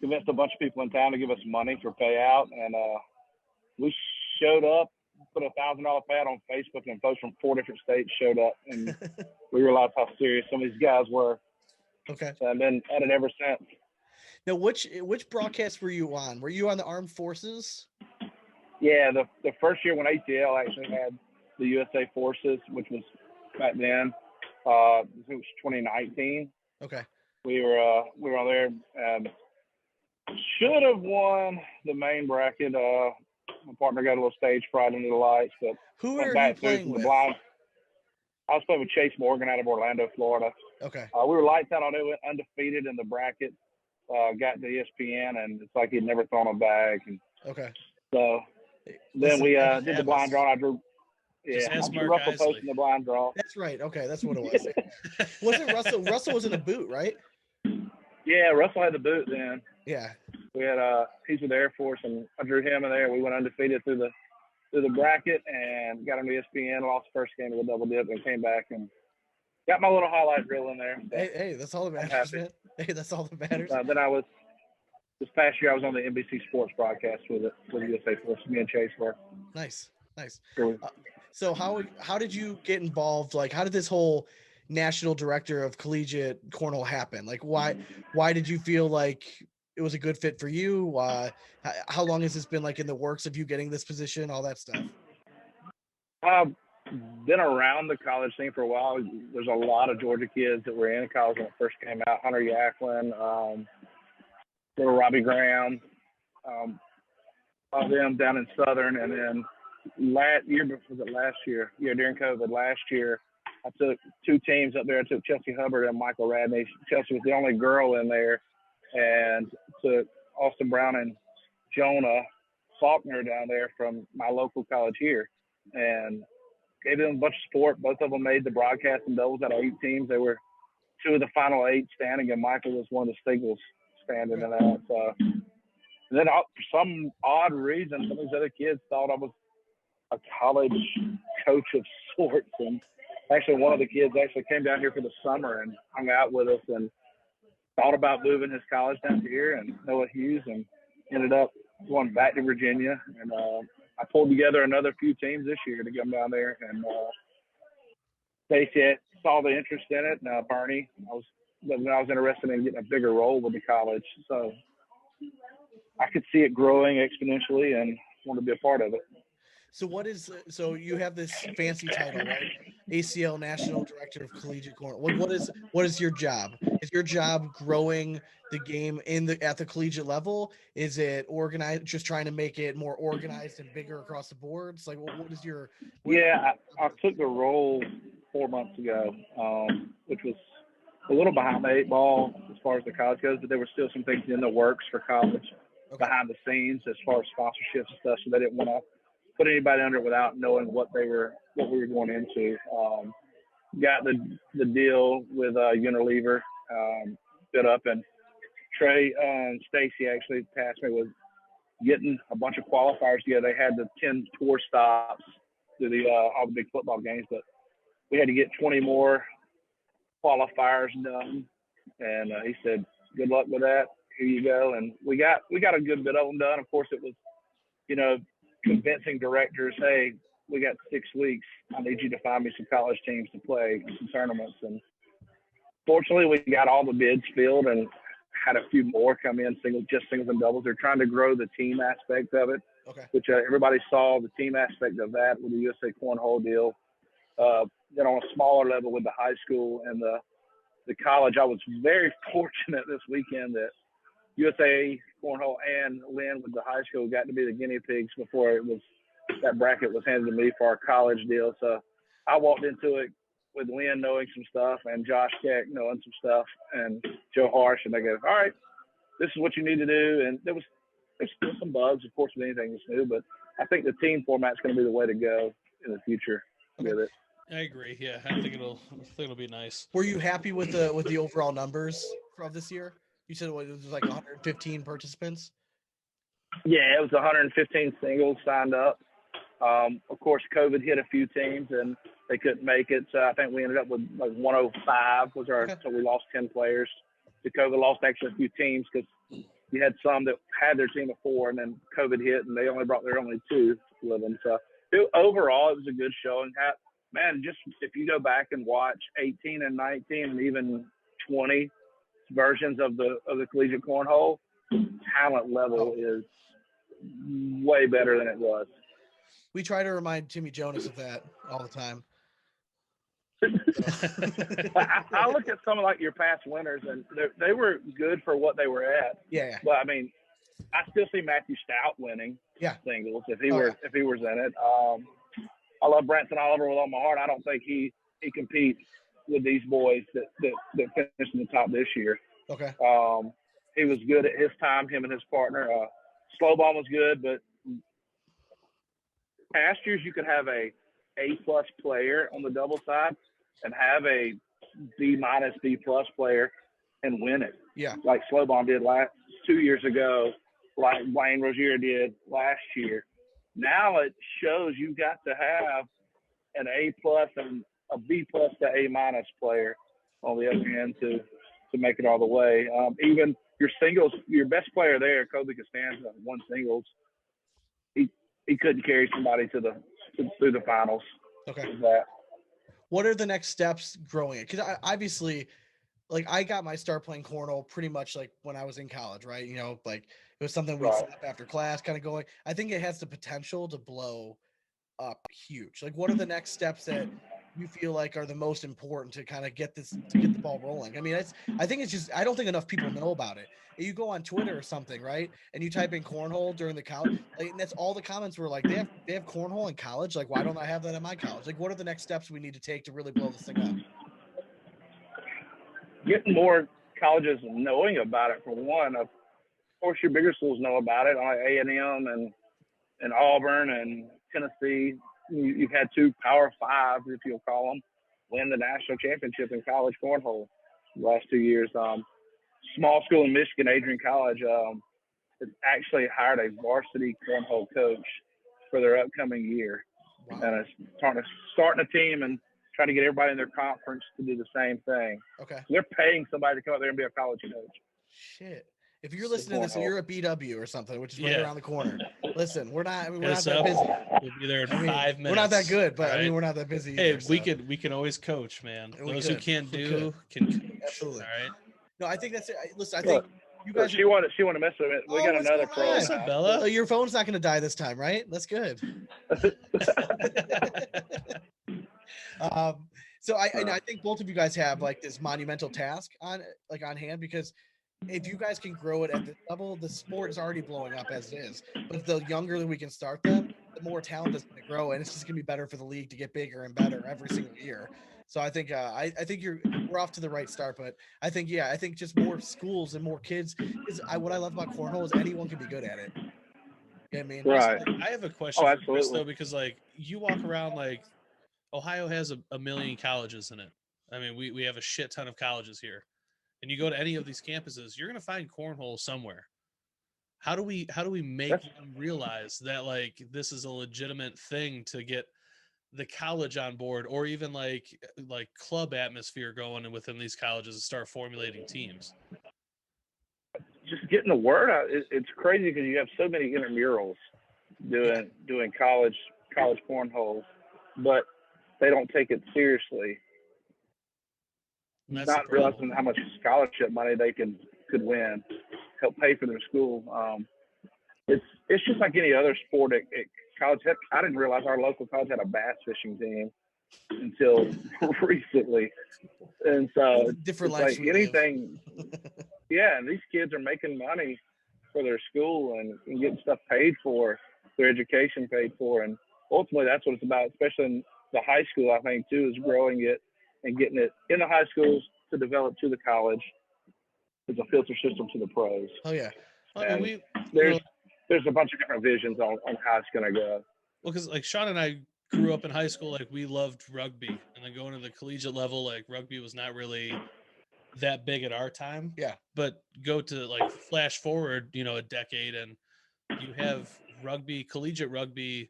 a bunch of people in town to give us money for payout. And we showed up, put a $1,000 payout on Facebook, and folks from 4 different states showed up. And we realized how serious some of these guys were. Okay. So I've been at it ever since. Now, which broadcast were you on? Were you on the Armed Forces? Yeah, the first year when ACL actually had the USA Forces, which was back then, it was 2019. Okay. We were on there. Should have won the main bracket. My partner got a little stage fright under the lights, but who are you playing with? I was playing with Chase Morgan out of Orlando, Florida. Okay. We were lights out on it, undefeated in the bracket. got to ESPN, and it's like he'd never thrown a bag. And Okay. so then we did the blind draw. I drew. Just Yeah, I ask drew Mark Russell Isley. Post in the blind draw. That's right. Okay, that's what it was. Wasn't Russell? Russell was in a boot, right? Yeah, Russell had the boot then. Yeah. We had he's with the Air Force, and I drew him in there. We went undefeated through the bracket and got him to ESPN. Lost the first game with a double dip, and came back and got my little highlight reel in there. So Hey, that's all that matters, man. Hey, that's all that matters. then I was this past year. I was on the NBC Sports broadcast with USA Sports. Me and Chase were. Nice. Sure. So how did you get involved? Like, how did this whole national director of collegiate cornhole happen? Like, why did you feel like it was a good fit for you? How long has this been like in the works of you getting this position? All that stuff. I've been around the college scene for a while. There's a lot of Georgia kids that were in college when it first came out. Hunter Yacklin, little Robbie Graham, all them down in Southern, and then last year? Yeah, during COVID last year, I took two teams up there. I took Chelsea Hubbard and Michael Radney. Chelsea was the only girl in there, and took Austin Brown and Jonah Faulkner down there from my local college here, and gave them a bunch of support. Both of them made the broadcast and doubles out of 8 teams. They were 2 of the final 8 standing, and Michael was one of the singles standing in that. And then for some odd reason, some of these other kids thought I was a college coach of sorts. And actually, one of the kids actually came down here for the summer and hung out with us and thought about moving his college down here, and Noah Hughes, and ended up going back to Virginia. And I pulled together another few teams this year to come down there. And Stacey saw the interest in it. And Bernie, I was interested in getting a bigger role with the college. So I could see it growing exponentially and wanted to be a part of it. So you have this fancy title, right? ACL National Director of Collegiate Cornhole. What is your job? Is your job growing the game at the collegiate level? Is it organized, just trying to make it more organized and bigger across the boards? Like, what is your? I took the role 4 months ago, which was a little behind the 8 ball as far as the college goes, but there were still some things in the works for college behind the scenes as far as sponsorships and stuff. So they didn't want to put anybody under it without knowing what we were going into. Got the deal with Unilever bid up, and Trey and Stacy actually tasked me with getting a bunch of qualifiers together. They had the 10 tour stops to all the big football games, but we had to get 20 more qualifiers done. And he said, "Good luck with that. Here you go." And we got a good bit of them done. Of course, it was, convincing directors, "Hey, we got 6 weeks. I need you to find me some college teams to play some tournaments." And fortunately, we got all the bids filled and had a few more come in, singles and doubles. They're trying to grow the team aspect of it, which everybody saw the team aspect of that with the USA Cornhole deal. Then on a smaller level with the high school and the college, I was very fortunate this weekend that USA Cornhole and Len with the high school got to be the guinea pigs before that bracket was handed to me for our college deal. So I walked into it with Len knowing some stuff and Josh Keck knowing some stuff and Joe Harsh, and they go, "All right, this is what you need to do." And there's still some bugs, of course, with anything that's new, but I think the team format's going to be the way to go in the future with it. I agree. Yeah, I think it'll be nice. Were you happy with the overall numbers of this year? You said it was like 115 participants. Yeah, it was 115 singles signed up. Of course, COVID hit a few teams and they couldn't make it. So I think we ended up with like 105 was our. So we lost 10 players. The COVID lost actually a few teams because you had some that had their team of 4, and then COVID hit and they only brought their only 2 with them. So overall, it was a good showing. Man, just if you go back and watch 18 and 19 and even 20 versions of the collegiate cornhole, talent level is way better than it was. We try to remind Timmy Jonas of that all the time. I look at some of like your past winners, and they were good for what they were at. Yeah. But I mean, I still see Matthew Stout winning singles if he was in it. I love Branson Oliver with all my heart. I don't think he competes with these boys that finished in the top this year. Okay. He was good at his time, him and his partner. Schlobaum was good, but past years you could have a A-plus player on the double side and have a B-minus, B-plus player and win it. Yeah. Like Schlobaum did 2 years ago, like Wayne Rozier did last year. Now it shows you got to have an A-plus and a B-plus to A-minus player on the other end to make it all the way. Even your singles, your best player there, Kobe Costanza, won singles. He couldn't carry somebody through the finals. Okay. With that. What are the next steps growing it? Because obviously, like, I got my start playing cornhole pretty much like when I was in college, right? You know, like it was something we'd set up after class, kind of going. I think it has the potential to blow up huge. Like, what are the next steps that you feel like are the most important to kind of get the ball rolling? I mean, I think it's just, I don't think enough people know about it. You go on Twitter or something, right? And you type in cornhole during the college, like, and that's all the comments were like, they have cornhole in college. Like, why don't I have that in my college? Like, what are the next steps we need to take to really blow this thing up? Getting more colleges knowing about it, for one. Of course, your bigger schools know about it, like A&M and Auburn and Tennessee. You've had 2 Power Fives, if you'll call them, win the national championship in college cornhole the last 2 years. Small school in Michigan, Adrian College, has actually hired a varsity cornhole coach for their upcoming year. Wow. And it's starting a team and trying to get everybody in their conference to do the same thing. Okay. So they're paying somebody to come out there and be a college coach. Shit. If you're listening to this and you're a BW or something, which is right around the corner, listen, we're not that busy. We'll be there in 5 minutes. We're not that good, but right? I mean, we're not that busy Hey, either, we can always coach, man. We Those who could. can't We do could. can coach. Absolutely. All right. No, I think that's it. Listen, I think you guys. She wanted to mess with it. We got what's another going pro. on? What's up, Bella? Oh, your phone's not going to die this time, right? That's good. So I think both of you guys have like this monumental task on hand, because if you guys can grow it at this level, the sport is already blowing up as it is. But the younger that we can start them, the more talent is going to grow, and it's just going to be better for the league to get bigger and better every single year. So I think I think we're off to the right start. But I think just more schools and more kids is what I love about cornhole is anyone can be good at it. Yeah, I mean, Right. I have a question for Chris, absolutely. though, because like you walk around, like Ohio has a million colleges in it. I mean, we have a shit ton of colleges here. And you go to any of these campuses, you're going to find cornhole somewhere. How do we make them realize that like this is a legitimate thing to get the college on board, or even like club atmosphere going within these colleges and start formulating teams? Just getting the word out. It's crazy because you have so many intramurals doing college cornhole, but they don't take it seriously. Not realizing how much scholarship money they could win, help pay for their school. It's just like any other sport at college. I didn't realize our local college had a bass fishing team until recently, and so different it's lives like anything. Yeah, and these kids are making money for their school and getting stuff paid for, their education paid for, and ultimately that's what it's about. Especially in the high school, I think too, is growing it and getting it in the high schools to develop to the college as a filter system to the pros. Oh yeah. I mean, there's a bunch of different visions on how it's going to go. Well, because like Sean and I grew up in high school, like we loved rugby, and then going to the collegiate level, like rugby was not really that big at our time. Yeah. But go to like flash forward, a decade, and you have rugby, collegiate rugby.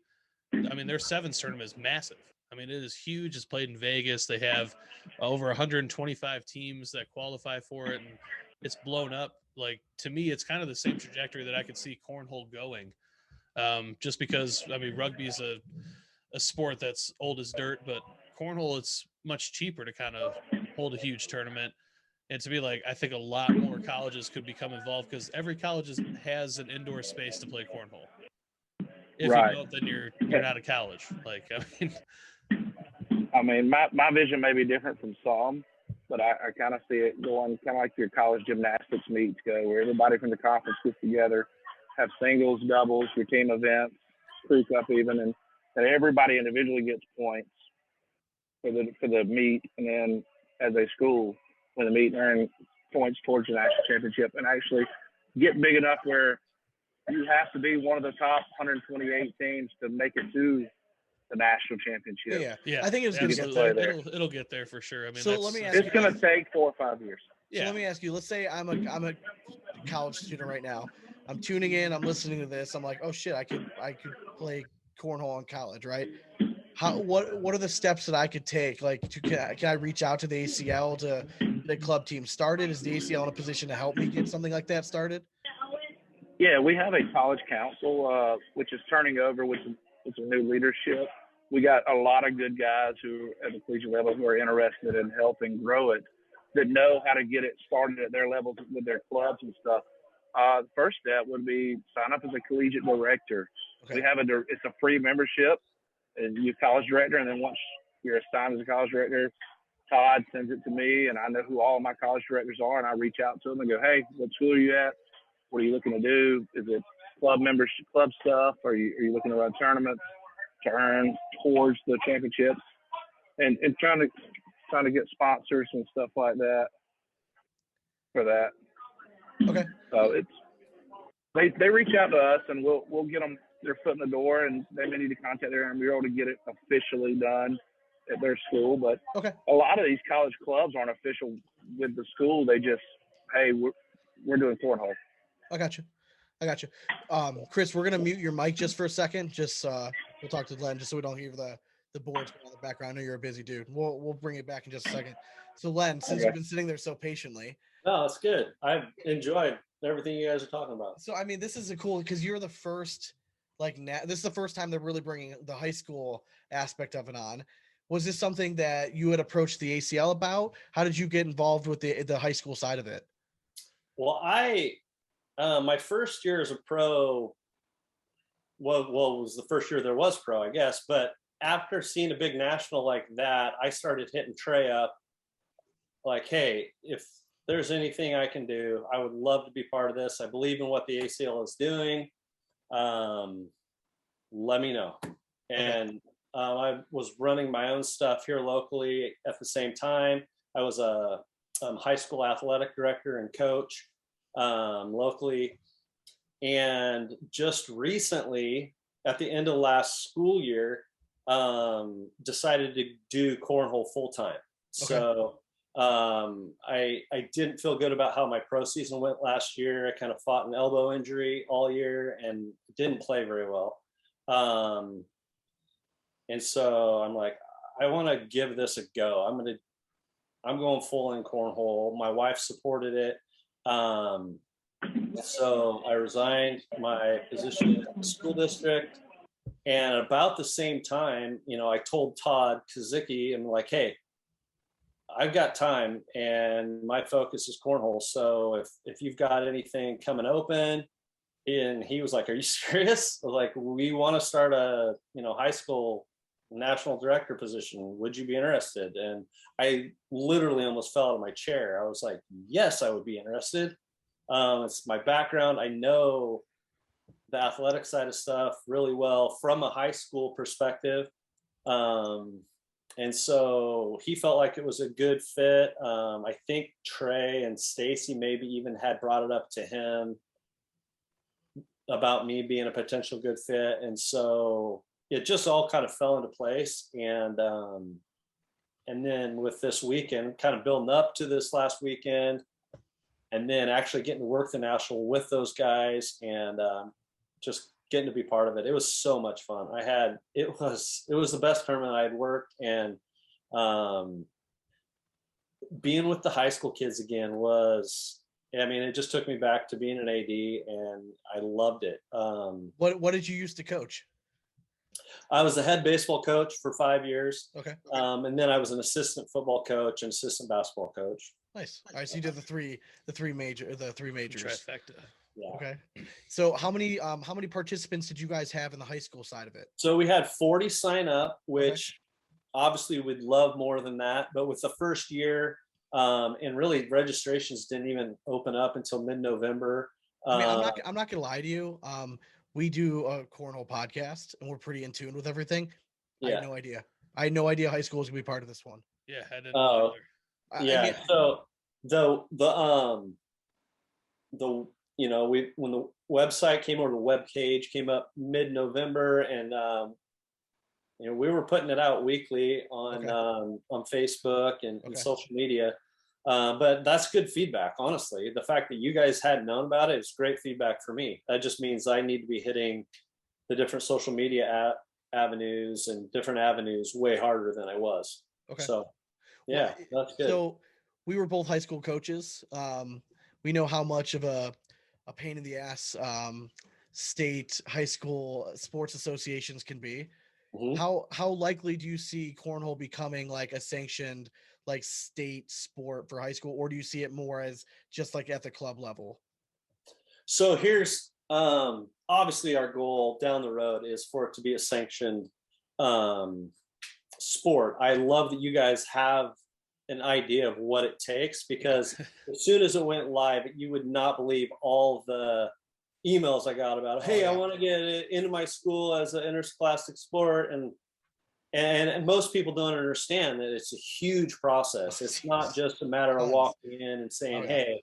I mean, their sevens tournament is massive. I mean, it is huge. It's played in Vegas. They have over 125 teams that qualify for it, and it's blown up. Like, to me, it's kind of the same trajectory that I could see cornhole going. Just because, I mean, rugby is a sport that's old as dirt, but cornhole, it's much cheaper to kind of hold a huge tournament. And to be like, I think a lot more colleges could become involved because every college has an indoor space to play cornhole. If you don't, then you're not a college. Like, I mean, my vision may be different from some, but I kind of see it going kind of like your college gymnastics meets go, where everybody from the conference gets together, have singles, doubles, your team events, crew cup even, and everybody individually gets points for the meet, and then as a school, when the meet earn points towards the national championship and actually get big enough where you have to be one of the top 128 teams to make it to the national championship. Yeah. Yeah, I think it was going to get absolutely. there. It'll get there for sure. I mean, So let me ask It's you going this. to take 4 or 5 years. So Yeah. let me ask you, let's say I'm a college student right now. I'm tuning in, I'm listening to this. I'm like, oh shit, I could play cornhole in college, right? What are the steps that I could take? Like, can I reach out to the ACL to get a club team started? Is the ACL in a position to help me get something like that started? Yeah, we have a college council, which is turning over with some new leadership. We got a lot of good guys who at the collegiate level who are interested in helping grow it, that know how to get it started at their levels with their clubs and stuff. The first step would be sign up as a collegiate director. Okay. We have it's a free membership, and you're college director, and then once you're assigned as a college director, Todd sends it to me, and I know who all of my college directors are, and I reach out to them and go, hey, what school are you at? What are you looking to do? Is it club membership, club stuff? Are you looking to run tournaments to earn towards the championships? And trying to get sponsors and stuff like that for that. Okay. So they reach out to us, and we'll get them their foot in the door, and they may need to contact their bureau to get it officially done at their school. But Okay. a lot of these college clubs aren't official with the school. They just, hey, we're doing cornhole. I got you. Chris, we're gonna mute your mic just for a second. Just we'll talk to Len just so we don't hear the boards in the background. I know you're a busy dude. We'll bring it back in just a second. So Len, since Okay. you've been sitting there so patiently. No, it's good. I've enjoyed everything you guys are talking about. So I mean, this is a cool because you're the first this is the first time they're really bringing the high school aspect of it on. Was this something that you had approached the ACL about? How did you get involved with the high school side of it? Well, my first year as a pro, well, it was the first year there was pro, I guess. But after seeing a big national like that, I started hitting Trey up like, hey, if there's anything I can do, I would love to be part of this. I believe in what the ACL is doing. Let me know. And I was running my own stuff here locally at the same time. I was a high school athletic director and coach locally. And just recently, at the end of last school year, decided to do cornhole full time. Okay. So I didn't feel good about how my pro season went last year. I kind of fought an elbow injury all year and didn't play very well. And so I'm like, I want to give this a go. I'm going full in cornhole. My wife supported it. So I resigned my position at the school district. And about the same time, I told Todd Kazicki, I'm like, hey, I've got time and my focus is cornhole. So if you've got anything coming open, and he was like, are you serious? I was like, we want to start a, high school national director position. Would you be interested? And I literally almost fell out of my chair. I was like, yes, I would be interested. It's my background. I know the athletic side of stuff really well from a high school perspective. And so he felt like it was a good fit. I think Trey and Stacy maybe even had brought it up to him about me being a potential good fit. And so it just all kind of fell into place. And then with this weekend, kind of building up to this last weekend, and then actually getting to work the national with those guys and just getting to be part of it. It was so much fun. It was the best tournament I had worked, and being with the high school kids again it just took me back to being an AD, and I loved it. What did you used to coach? I was the head baseball coach for 5 years. Okay. And then I was an assistant football coach and assistant basketball coach. Nice. All right, so you did the three majors. Trifecta. Yeah. Okay. So how many participants did you guys have in the high school side of it? So we had 40 sign up, which obviously we'd love more than that. But with the first year, and really registrations didn't even open up until mid-November. I mean, I'm not gonna lie to you. We do a cornhole podcast, and we're pretty in tune with everything. Yeah. I had no idea high school was gonna be part of this one. Yeah, I didn't. Oh. either. Yeah. So The when the website came, or the web page came up mid-November, and we were putting it out weekly on Facebook and social media. But that's good feedback, honestly. The fact that you guys hadn't known about it is great feedback for me. That just means I need to be hitting the different social media avenues and different avenues way harder than I was. Okay. So yeah, that's good. So we were both high school coaches. We know how much of a pain in the ass state high school sports associations can be. Mhm. How likely do you see cornhole becoming like a sanctioned like state sport for high school, or do you see it more as just like at the club level? So here's obviously our goal down the road is for it to be a sanctioned sport. I love that you guys have an idea of what it takes, because as soon as it went live, you would not believe all the emails I got about, hey, I want to get it into my school as an interscholastic sport, and most people don't understand that it's a huge process. It's not just a matter of walking in and saying, hey,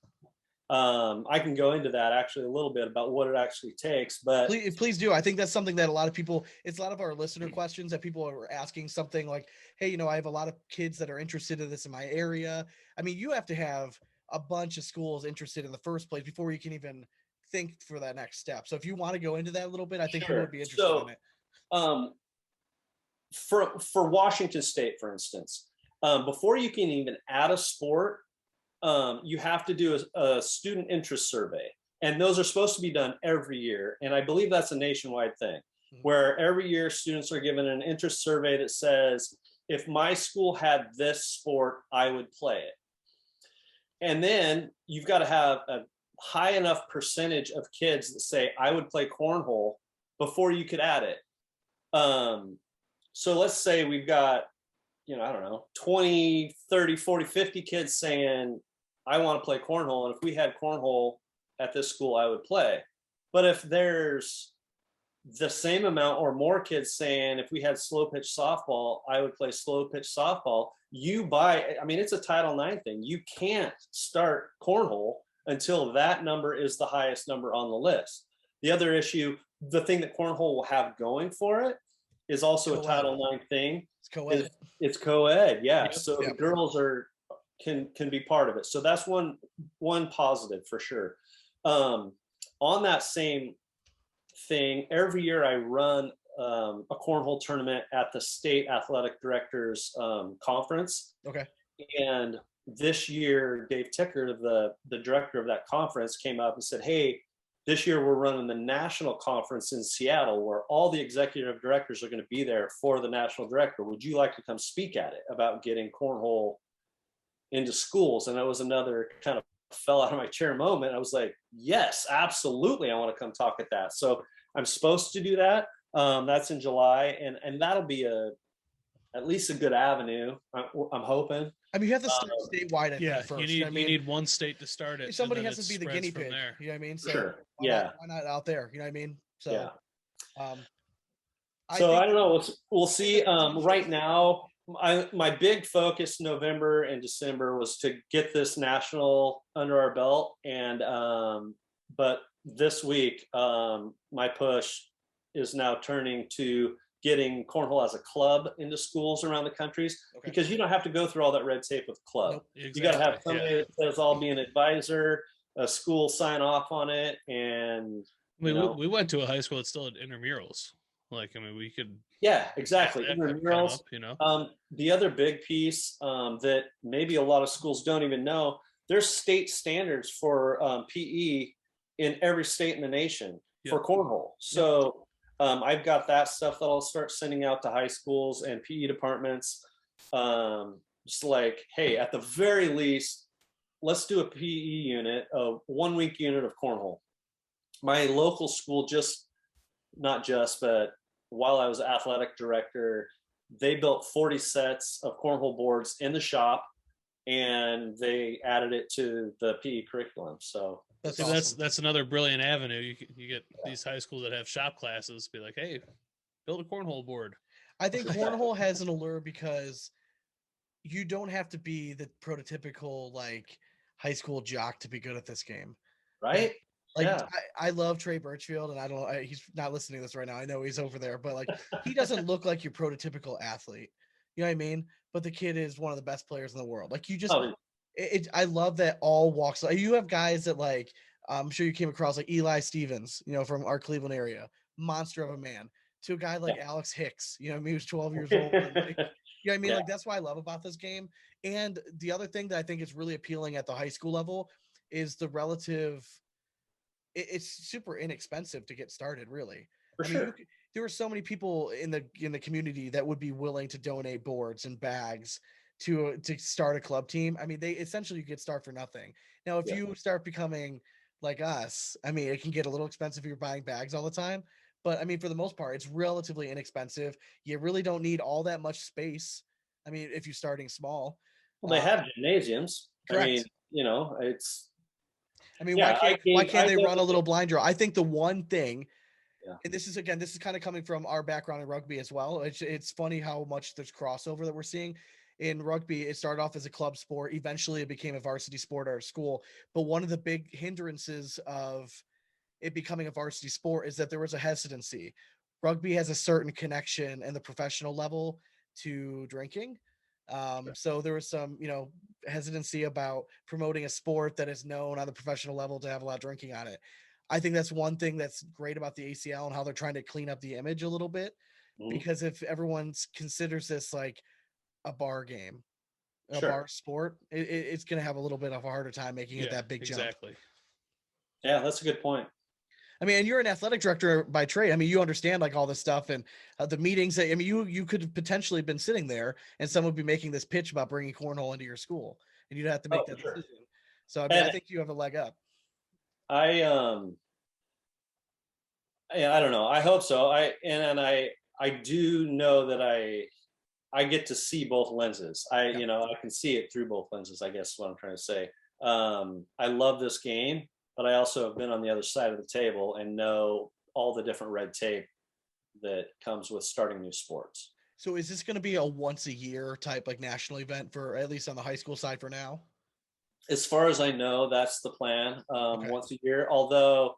I can go into that actually a little bit about what it actually takes, but please do. I think that's something that a lot of people, it's a lot of our listener questions that people are asking, something like, hey, I have a lot of kids that are interested in this in my area. I mean, you have to have a bunch of schools interested in the first place before you can even think for that next step. So if you want to go into that a little bit, I think people would be interested in it. For Washington State, for instance, before you can even add a sport, you have to do a student interest survey, and those are supposed to be done every year. And I believe that's a nationwide thing, where every year students are given an interest survey that says, if my school had this sport, I would play it. And then you've got to have a high enough percentage of kids that say, I would play cornhole, before you could add it. So let's say we've got, I don't know, 20, 30, 40, 50 kids saying, I want to play cornhole. And if we had cornhole at this school, I would play. But if there's the same amount or more kids saying, if we had slow pitch softball, I would play slow pitch softball, it's a Title IX thing. You can't start cornhole until that number is the highest number on the list. The other issue, the thing that cornhole will have going for it, is also a Title IX thing. It's co-ed. It's co-ed, yeah. Yep. So the girls can be part of it. So that's one positive for sure. On that same thing, every year I run a cornhole tournament at the state athletic directors conference. Okay. And this year, Dave Ticker, the director of that conference, came up and said, hey, this year we're running the national conference in Seattle, where all the executive directors are going to be there for the national director. Would you like to come speak at it about getting cornhole into schools? And that was another kind of fell out of my chair moment. I was like, yes, absolutely. I want to come talk at that. So I'm supposed to do that. That's in July, and that'll be at least a good avenue. I'm hoping. I mean, you have to start statewide. I think, first. You need one state to start it. Somebody has to be the guinea pig. There. You know what I mean? So sure. Why not out there? You know what I mean? So, yeah. I don't know. We'll see. Right now, my big focus November and December was to get this national under our belt, and but this week, my push is now turning to getting cornhole as a club into schools around the countries, because you don't have to go through all that red tape with club. Nope. Exactly. You got to have somebody that says, I'll be an advisor, a school sign off on it. And we went to a high school that still had intramurals. We could. Yeah, exactly. Intramurals. The other big piece that maybe a lot of schools don't even know, there's state standards for PE in every state in the nation for cornhole. So I've got that stuff that I'll start sending out to high schools and PE departments. Just like, hey, at the very least, let's do a PE unit, a 1 week unit of cornhole. My local school but while I was athletic director, they built 40 sets of cornhole boards in the shop, and they added it to the PE curriculum. So that's another brilliant avenue. You get these high schools that have shop classes, be like, hey, build a cornhole board. I think cornhole has an allure because you don't have to be the prototypical high school jock to be good at this game. Right? Like Yeah. I love Trey Birchfield, and he's not listening to this right now. I know he's over there, but like he doesn't look like your prototypical athlete. You know what I mean? But the kid is one of the best players in the world. Like you just, Oh, I love that all walks. You have guys that like I'm sure you came across like Eli Stevens, from our Cleveland area, monster of a man. To a guy like Alex Hicks, I mean, he was 12 years old. And like, you know what I mean? Yeah. Like that's what I love about this game. And the other thing that I think is really appealing at the high school level is the relative. It's super inexpensive to get started, really. For I mean, sure. there were so many people in the community that would be willing to donate boards and bags to start a club team. I mean, they essentially you get start for nothing. Now, if you start becoming like us, I mean, it can get a little expensive if you're buying bags all the time. But I mean, for the most part, it's relatively inexpensive. You really don't need all that much space. I mean, if you're starting small. Well, they have gymnasiums. Correct. I mean, it's. I mean, Yeah, why can't they run a little blind draw? I think the one thing, Yeah. and this is kind of coming from our background in rugby as well. It's funny how much there's crossover that we're seeing in rugby. It started off as a club sport. Eventually it became a varsity sport at our school. But one of the big hindrances of it becoming a varsity sport is that there was a hesitancy. Rugby has a certain connection in the professional level to drinking. So there was some, hesitancy about promoting a sport that is known on the professional level to have a lot of drinking on it. I think that's one thing that's great about the ACL and how they're trying to clean up the image a little bit. Because if everyone considers this like a bar game, a bar sport, it's going to have a little bit of a harder time making it that big jump. Exactly. Yeah, that's a good point. I mean, and you're an athletic director by trade. I mean, you understand like all this stuff and the meetings that, I mean, you could have potentially been sitting there and someone would be making this pitch about bringing cornhole into your school and you'd have to make that decision. So, I mean, I think you have a leg up. Yeah, I don't know. I hope so. I do know that I get to see both lenses. I can see it through both lenses, I guess is what I'm trying to say. I love this game, but I also have been on the other side of the table and know all the different red tape that comes with starting new sports. So is this going to be a once a year type like national event for at least on the high school side for now? As far as I know, that's the plan. Once a year, although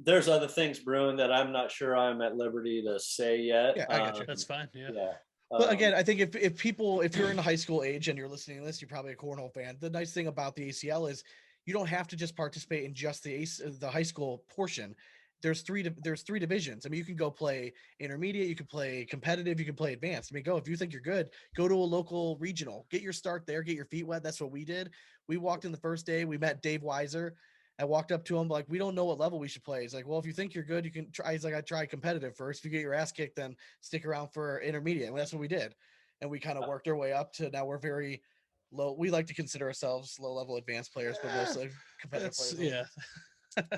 there's other things brewing that I'm not sure I'm at liberty to say yet. Yeah, I got you. That's fine. Yeah. But again, I think if you're in the high school age and you're listening to this, you're probably a cornhole fan. The nice thing about the ACL is you don't have to just participate in just the high school portion. There's three divisions. I mean, you can go play intermediate, you can play competitive, you can play advanced. I mean, if you think you're good, go to a local regional, get your start there, get your feet wet. That's what we did. We walked in the first day, we met Dave Weiser. I walked up to him like, we don't know what level we should play. He's like, well, if you think you're good, you can try. He's like, I try competitive first. If you get your ass kicked, then stick around for intermediate. And that's what we did. And we kind of worked our way up to now we're very low. We like to consider ourselves low level advanced players, but mostly competitive players. Yeah.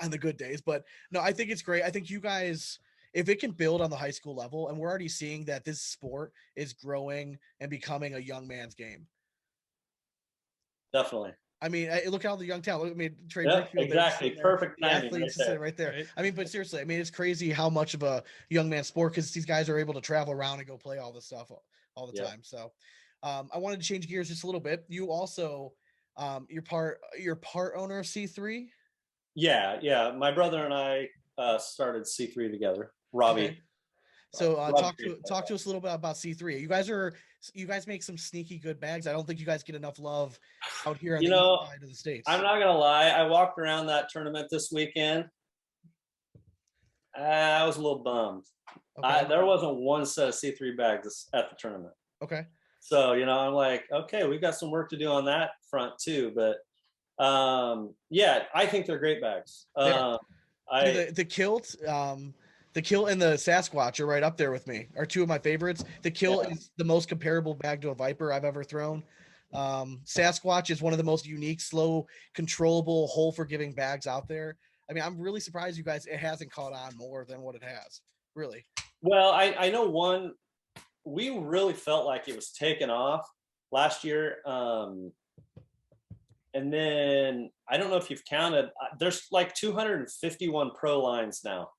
On the good days. But no, I think it's great. I think you guys, if it can build on the high school level, and we're already seeing that this sport is growing and becoming a young man's game. Definitely. I mean, look at all the young talent. I mean, Trey Birchfield. Exactly. Perfect timing. Athletes right there. Right? I mean, but seriously, I mean, it's crazy how much of a young man sport because these guys are able to travel around and go play all this stuff all the time. So, I wanted to change gears just a little bit. You also, you're part owner of C3. Yeah. My brother and I started C3 together. Robbie. Okay. So talk to us a little bit about C3. You guys make some sneaky good bags. I don't think you guys get enough love out here on the east side of the States. I'm not gonna lie. I walked around that tournament this weekend. I was a little bummed. Okay. There wasn't one set of C3 bags at the tournament. Okay. So I'm like, okay, we've got some work to do on that front too. But I think they're great bags. The kilt. The Kilt and the Sasquatch are right up there with me, are two of my favorites. The Kilt is the most comparable bag to a Viper I've ever thrown. Sasquatch is one of the most unique, slow, controllable, hole-forgiving bags out there. I mean, I'm really surprised you guys, it hasn't caught on more than what it has, really. Well, I know one, we really felt like it was taken off last year. And then, I don't know if you've counted, there's like 251 pro lines now.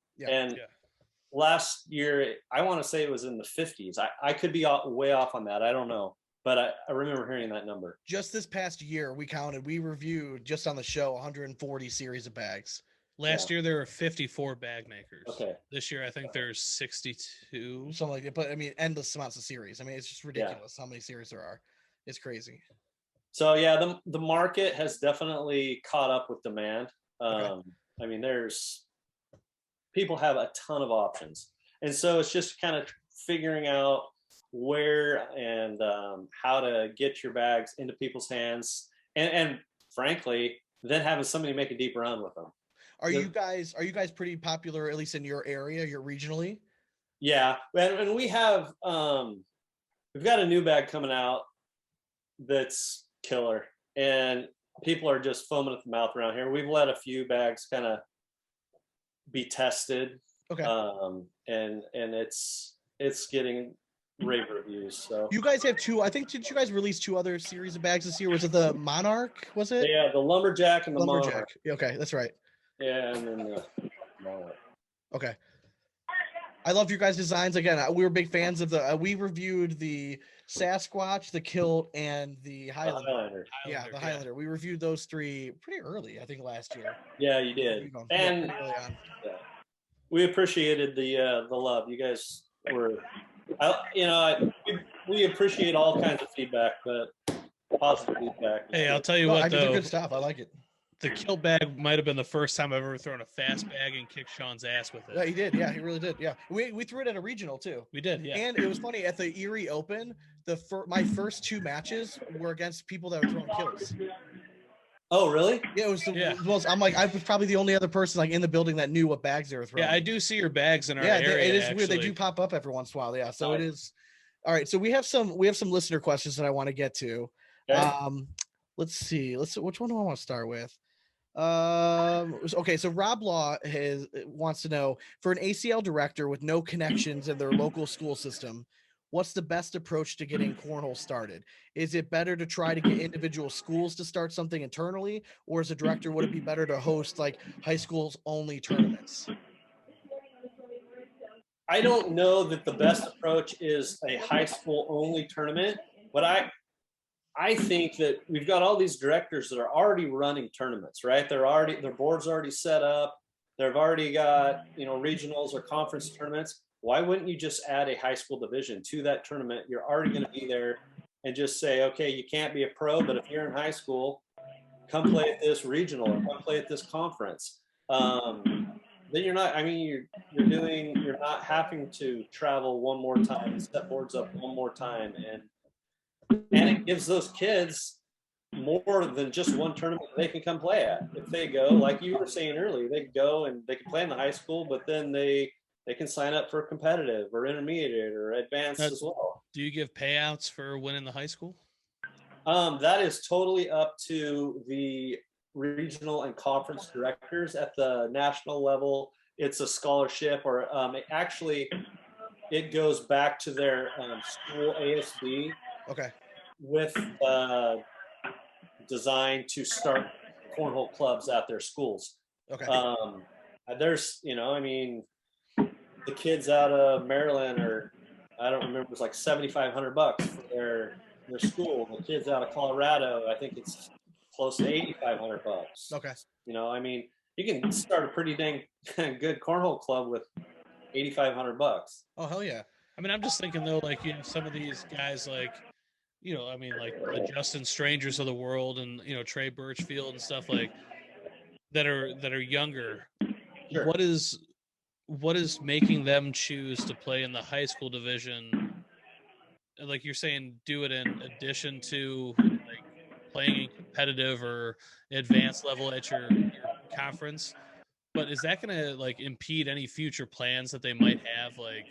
Last year, I want to say it was in the 50s. I could be way off on that. I don't know. but I remember hearing that number. Just this past year, we reviewed just on the show 140 series of bags. Last year there were 54 bag makers. Okay. This year I think there's 62. Something like that. But I mean, endless amounts of series. I mean, it's just ridiculous how many series there are. It's crazy. So yeah, the market has definitely caught up with demand. Okay. I mean, people have a ton of options, and so it's just kind of figuring out where and how to get your bags into people's hands, and frankly, then having somebody make a deep run with them. Are you guys pretty popular, at least in your area, you're regionally? Yeah, and we have we've got a new bag coming out that's killer, and people are just foaming at the mouth around here. We've let a few bags kind of be tested, Okay. and it's getting rave reviews. So You guys have two. I think did you guys release two other series of bags this year? Was it the Monarch? Was it? yeah, the lumberjack and the Lumberjack. monarch. Okay, that's right. Yeah, and then the monarch. Okay. I love your guys' designs. Again, we were big fans of the. We reviewed the Sasquatch, the Kilt, and the Highlander. Highlander. Yeah, the Highlander. We reviewed those three pretty early, I think, last year. Yeah, you did, and pretty early on. yeah, we appreciated the love. You guys were, we appreciate all kinds of feedback, but positive feedback. Hey, I'll tell you No, what they're though. good stuff. I like it. The kill bag might have been the first time I've ever thrown a fast bag and kicked Sean's ass with it. Yeah, he did. Yeah, he really did. Yeah, we threw it at a regional too. We did, yeah. And it was funny at the Erie Open. My first two matches were against people that were throwing kills. Oh, really? Yeah, it was the most. I'm like, I was probably the only other person like in the building that knew what bags they were throwing. Yeah, I do see your bags in our yeah, area. it is actually. weird. They do pop up every once in a while. Yeah, so Nice. it is. All right, so we have some listener questions that I want to get to. Okay. Let's see. Which one do I want to start with? Okay, so Rob Law wants to know, for an ACL director with no connections in their local school system, what's the best approach to getting cornhole started? Is it better to try to get individual schools to start something internally, or as a director, would it be better to host like high schools only tournaments? I don't know that the best approach is a high school only tournament, but I think that we've got all these directors that are already running tournaments, right? Their board's already set up. They've already got, regionals or conference tournaments. Why wouldn't you just add a high school division to that tournament? You're already going to be there, and just say, okay, you can't be a pro, but if you're in high school, come play at this regional or come play at this conference. Then you're not, you're not having to travel one more time, set boards up one more time, and it gives those kids more than just one tournament they can come play at. If they go, like you were saying earlier, they go and they can play in the high school, but then they can sign up for competitive or intermediate or advanced as well. Do you give payouts for winning the high school? That is totally up to the regional and conference directors. At the national level, it's a scholarship, or it goes back to their school ASB. Okay. With design to start cornhole clubs at their schools. Okay. There's, the kids out of Maryland I don't remember, it was like $7,500 for their school. The kids out of Colorado, I think it's close to $8,500. Okay. You can start a pretty dang good cornhole club with $8,500. Oh, hell yeah. I'm just thinking though, like, some of these guys, like, like the Justin Strangers of the world, and Trey Birchfield and stuff like that are younger. Sure. What is making them choose to play in the high school division? Like you're saying, do it in addition to like playing in competitive or advanced level at your conference. But is that going to like impede any future plans that they might have? Like,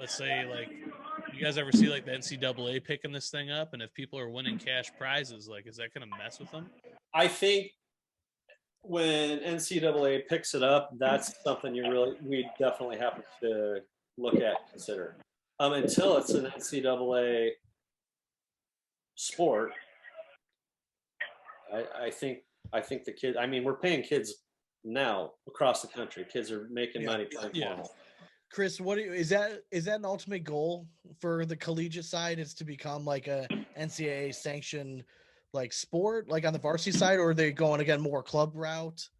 let's say, like, you guys ever see like the NCAA picking this thing up, and if people are winning cash prizes, like, is that going to mess with them? I think when NCAA picks it up, that's something we definitely have to look at, consider. Until it's an NCAA sport, I think the kids. We're paying kids now across the country. Kids are making money playing cornhole. Chris, what is that? Is that an ultimate goal for the collegiate side? Is to become like a NCAA sanctioned like sport, like on the varsity side, or are they going again more club route?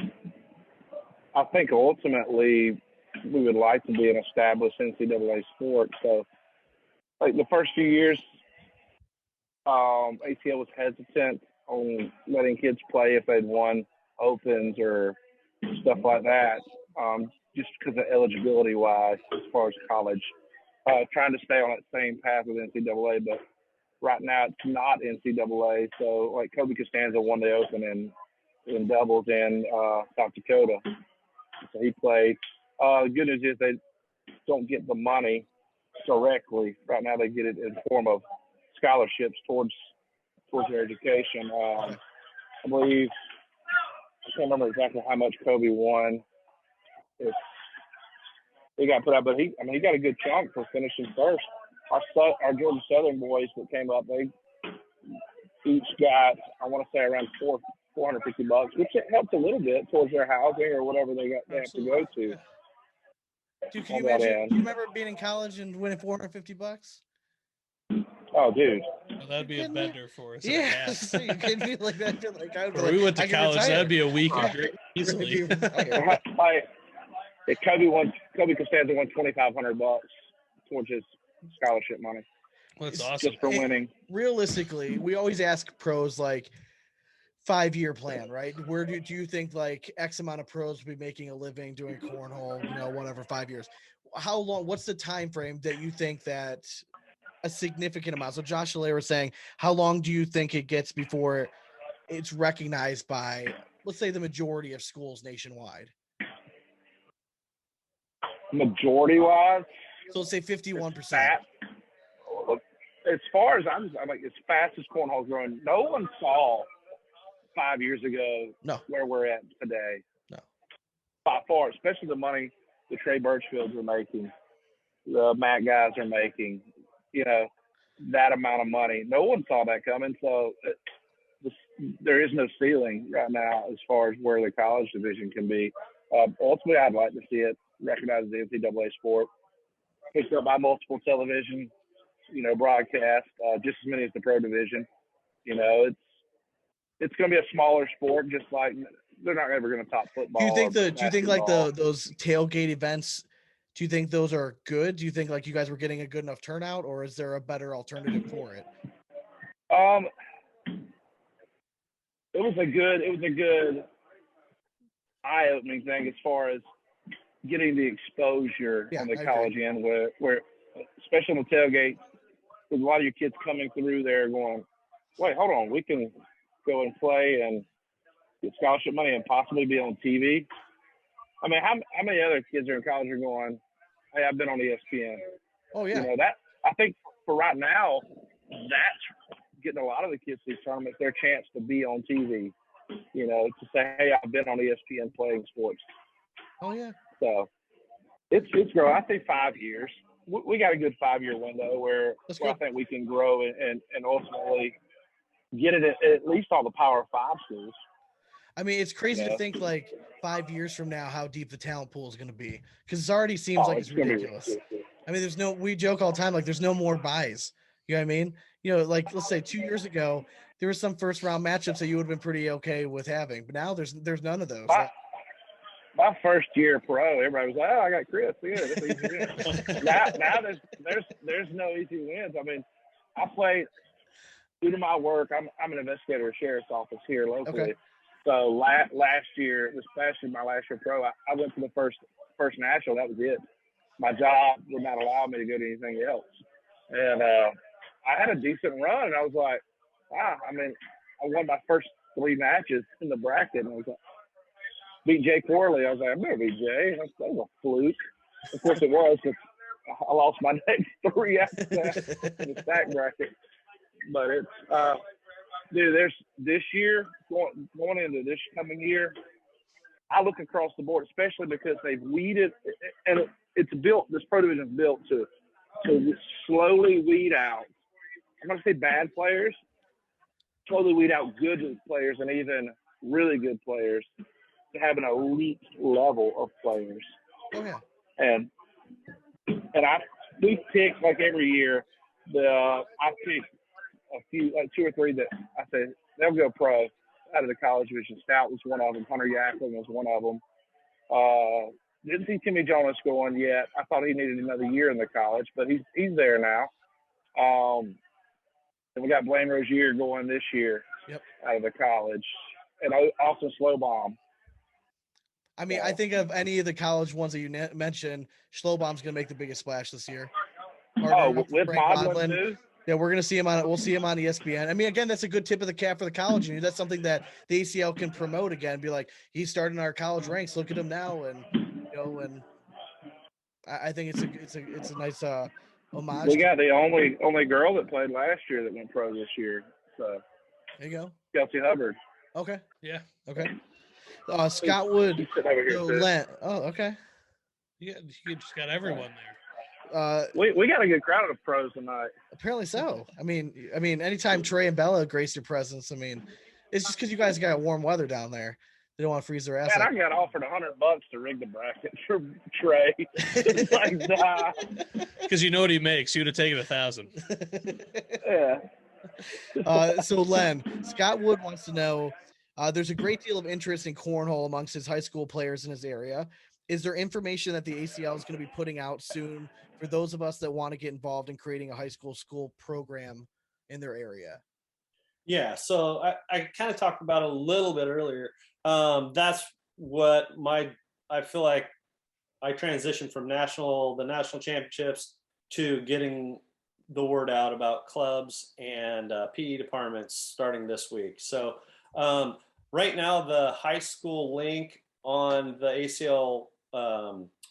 I think ultimately we would like to be an established NCAA sport. So, like the first few years, ACL was hesitant on letting kids play if they'd won opens or stuff like that, just because of eligibility wise as far as college. Trying to stay on that same path with NCAA, but right now it's not NCAA. So like Kobe Costanza won the open in doubles in South Dakota. So he played. The good news is they don't get the money directly. Right now they get it in form of scholarships towards their education. I believe I can't remember exactly how much Kobe won. He got put out, but he got a good chunk for finishing first. Our Georgia Southern boys that came up, they each got, I want to say, around $450, which helped a little bit towards their housing or whatever they have to go to. Dude, can you imagine? Do you remember being in college and winning $450? Oh, dude. Well, that'd be a bender for us. Yeah, so you kidding me? Like that? Like I would be we like, went to I can college. retire. That'd be a week easily. Kobe Costanza won $2,500 towards his scholarship money. Well, that's awesome. Just for winning. Realistically, we always ask pros like 5-year plan, right? Where do you think like X amount of pros will be making a living doing cornhole, whatever, 5 years? How long? What's the time frame that you think that a significant amount? So Josh Shalair was saying, how long do you think it gets before it's recognized by, let's say, the majority of schools nationwide? Majority-wise? So let's say 51%. As far as I'm like, as fast as cornhole's growing, no one saw 5 years ago where we're at today. No. By far, especially the money the Trey Birchfields are making, the Matt guys are making, that amount of money. No one saw that coming. So there is no ceiling right now as far as where the college division can be. Ultimately, I'd like to see it recognized as the NCAA sport, picked up by multiple television, broadcast, just as many as the pro division. It's going to be a smaller sport, just like they're not ever going to top football. Do you think like those tailgate events, do you think those are good? Do you think like you guys were getting a good enough turnout, or is there a better alternative for it? It was a good eye-opening thing as far as getting the exposure on the college end, where especially on the tailgate, with a lot of your kids coming through there going, wait, hold on, we can go and play and get scholarship money and possibly be on TV. I mean, how many other kids are in college are going, hey, I've been on ESPN. Oh, yeah. That I think for right now, that's getting a lot of the kids to these tournaments their chance to be on TV, to say, hey, I've been on ESPN playing sports. Oh, yeah. So it's growing. I think 5 years. We got a good 5-year window where I think we can grow and ultimately get it at least all the Power 5 schools. I mean, it's crazy to think like 5 years from now how deep the talent pool is going to be, because it already seems like it's ridiculous. I mean, we joke all the time, like there's no more buys. You know what I mean? Like let's say 2 years ago, there were some first round matchups that you would have been pretty okay with having, but now there's none of those. My first year pro, everybody was like, "Oh, I got Chris. Yeah, this easy win." now there's no easy wins. I mean, I played due to my work. I'm an investigator at sheriff's office here locally. Okay. So last year, especially my last year pro, I went to the first national. That was it. My job would not allow me to go to anything else, and I had a decent run. And I was like, wow. I mean, I won my first 3 matches in the bracket, and I was like, beat Jay Corley. I was like, I'm gonna beat Jay. That was a fluke. Of course it was, because I lost my next 3 after that in the stack bracket. But it's dude, there's this year going into this coming year, I look across the board, especially because they've weeded, and it's built, this pro division is built to slowly weed out, I'm going to say bad players, slowly weed out good players and even really good players to have an elite level of players. Oh, yeah. And And we pick like every year. I pick a few, like 2 or 3 that I say they'll go pro out of the college division. Stout was one of them. Hunter Yackling was one of them. Didn't see Timmy Jonas going yet. I thought he needed another year in the college, but he's there now. And we got Blaine Rozier going this year out of the college, and Austin Schlobaum. I mean, I think of any of the college ones that you mentioned, Schlobaum's going to make the biggest splash this year. With Modlin too? Yeah, we're going to see him on. We'll see him on ESPN. I mean, again, that's a good tip of the cap for the college. And that's something that the ACL can promote again. Be like, he's starting our college ranks. Look at him now, and and I think it's a nice homage. We got the only girl that played last year that went pro this year. So there you go, Kelsey Hubbard. Okay. Yeah. Okay. Scott Wood. Len. Oh, okay. You just got everyone there. We got a good crowd of pros tonight. Apparently so. I mean, anytime Trey and Bella grace your presence, I mean, it's just because you guys got warm weather down there. They don't want to freeze their ass. Man, I got offered $100 to rig the bracket for Trey. It's like, nah. Because you know what he makes. You'd have taken 1,000. Yeah. So Len, Scott Wood wants to know, there's a great deal of interest in cornhole amongst his high school players in his area. Is there information that the ACL is going to be putting out soon for those of us that want to get involved in creating a high school program in their area? Yeah, so I kind of talked about it a little bit earlier. That's what I feel like I transitioned from the national championships to getting the word out about clubs and PE departments starting this week. So right now, the high school link on the ACL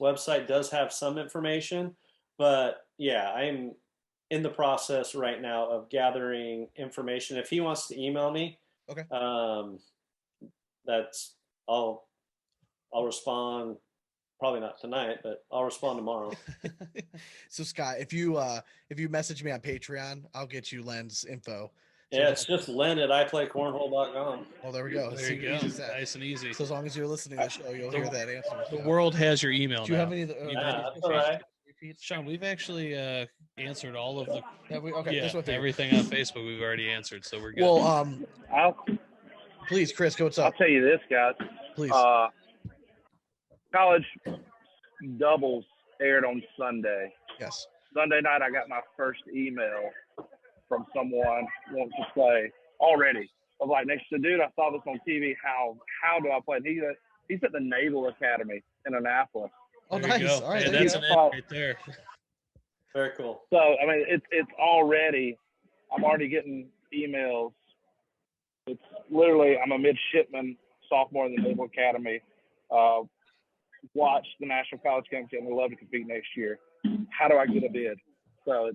website does have some information, but yeah, I'm in the process right now of gathering information. If he wants to email me, okay, I'll respond. Probably not tonight, but I'll respond tomorrow. So Scott, if you message me on Patreon, I'll get you Len's info. So yeah, it's just Len at iPlayCornhole.com. Oh, there we go. There you go. Nice and easy. So as long as you're listening to the show, you'll hear that answer. The world has your email. Do you now. have any of the? That's all right. Sean, we've actually answered all of the. Everything on Facebook we've already answered, so we're good. Well, please, Chris, go. What's up? I'll tell you this, guys. Please. College doubles aired on Sunday. Yes. Sunday night, I got my first email from someone wanting to play already. I was like, next to dude, I saw this on TV. How do I play? And he's at the Naval Academy in Annapolis. Oh, nice. All right, that's an end right there. Very cool. So I mean, it's already. I'm already getting emails. It's literally, I'm a midshipman, sophomore in the Naval Academy. Watch the National College Championship and would love to compete next year. How do I get a bid? So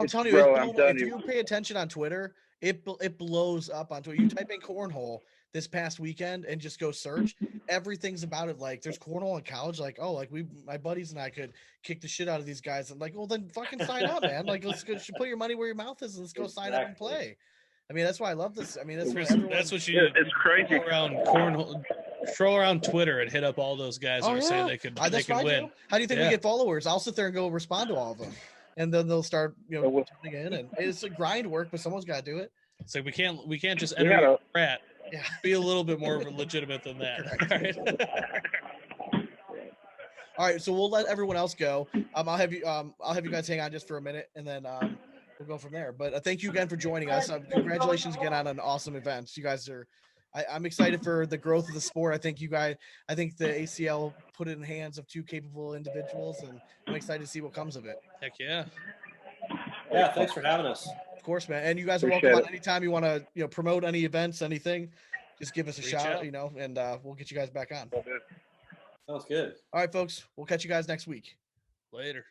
I'm telling you, if you pay attention on Twitter, it blows up on Twitter. You type in cornhole this past weekend and just go search. Everything's about it. Like, there's cornhole in college. Like, oh, like my buddies and I could kick the shit out of these guys. And like, well, then fucking sign up, man. Like, let's go put your money where your mouth is and let's go sign up and play. I mean, that's why I love this. I mean, that's what you. It's crazy. Around cornhole. Troll around Twitter and hit up all those guys who are saying they could win. How do you think we get followers? I'll sit there and go respond to all of them, and then they'll start tuning in. And it's a grind work, but someone's got to do it. It's like we can't just enter a rat. Yeah, be a little bit more legitimate than that. All right, so we'll let everyone else go. I'll have you guys hang on just for a minute, and then we'll go from there. But thank you again for joining us. Congratulations again on an awesome event. You guys are. I'm excited for the growth of the sport. I think the ACL put it in the hands of two capable individuals, and I'm excited to see what comes of it. Heck yeah. Yeah, thanks for having us. Of course, man. And you guys are welcome on anytime you want to, promote any events, anything. Just give us a shout, and we'll get you guys back on. Sounds good. All right, folks. We'll catch you guys next week. Later.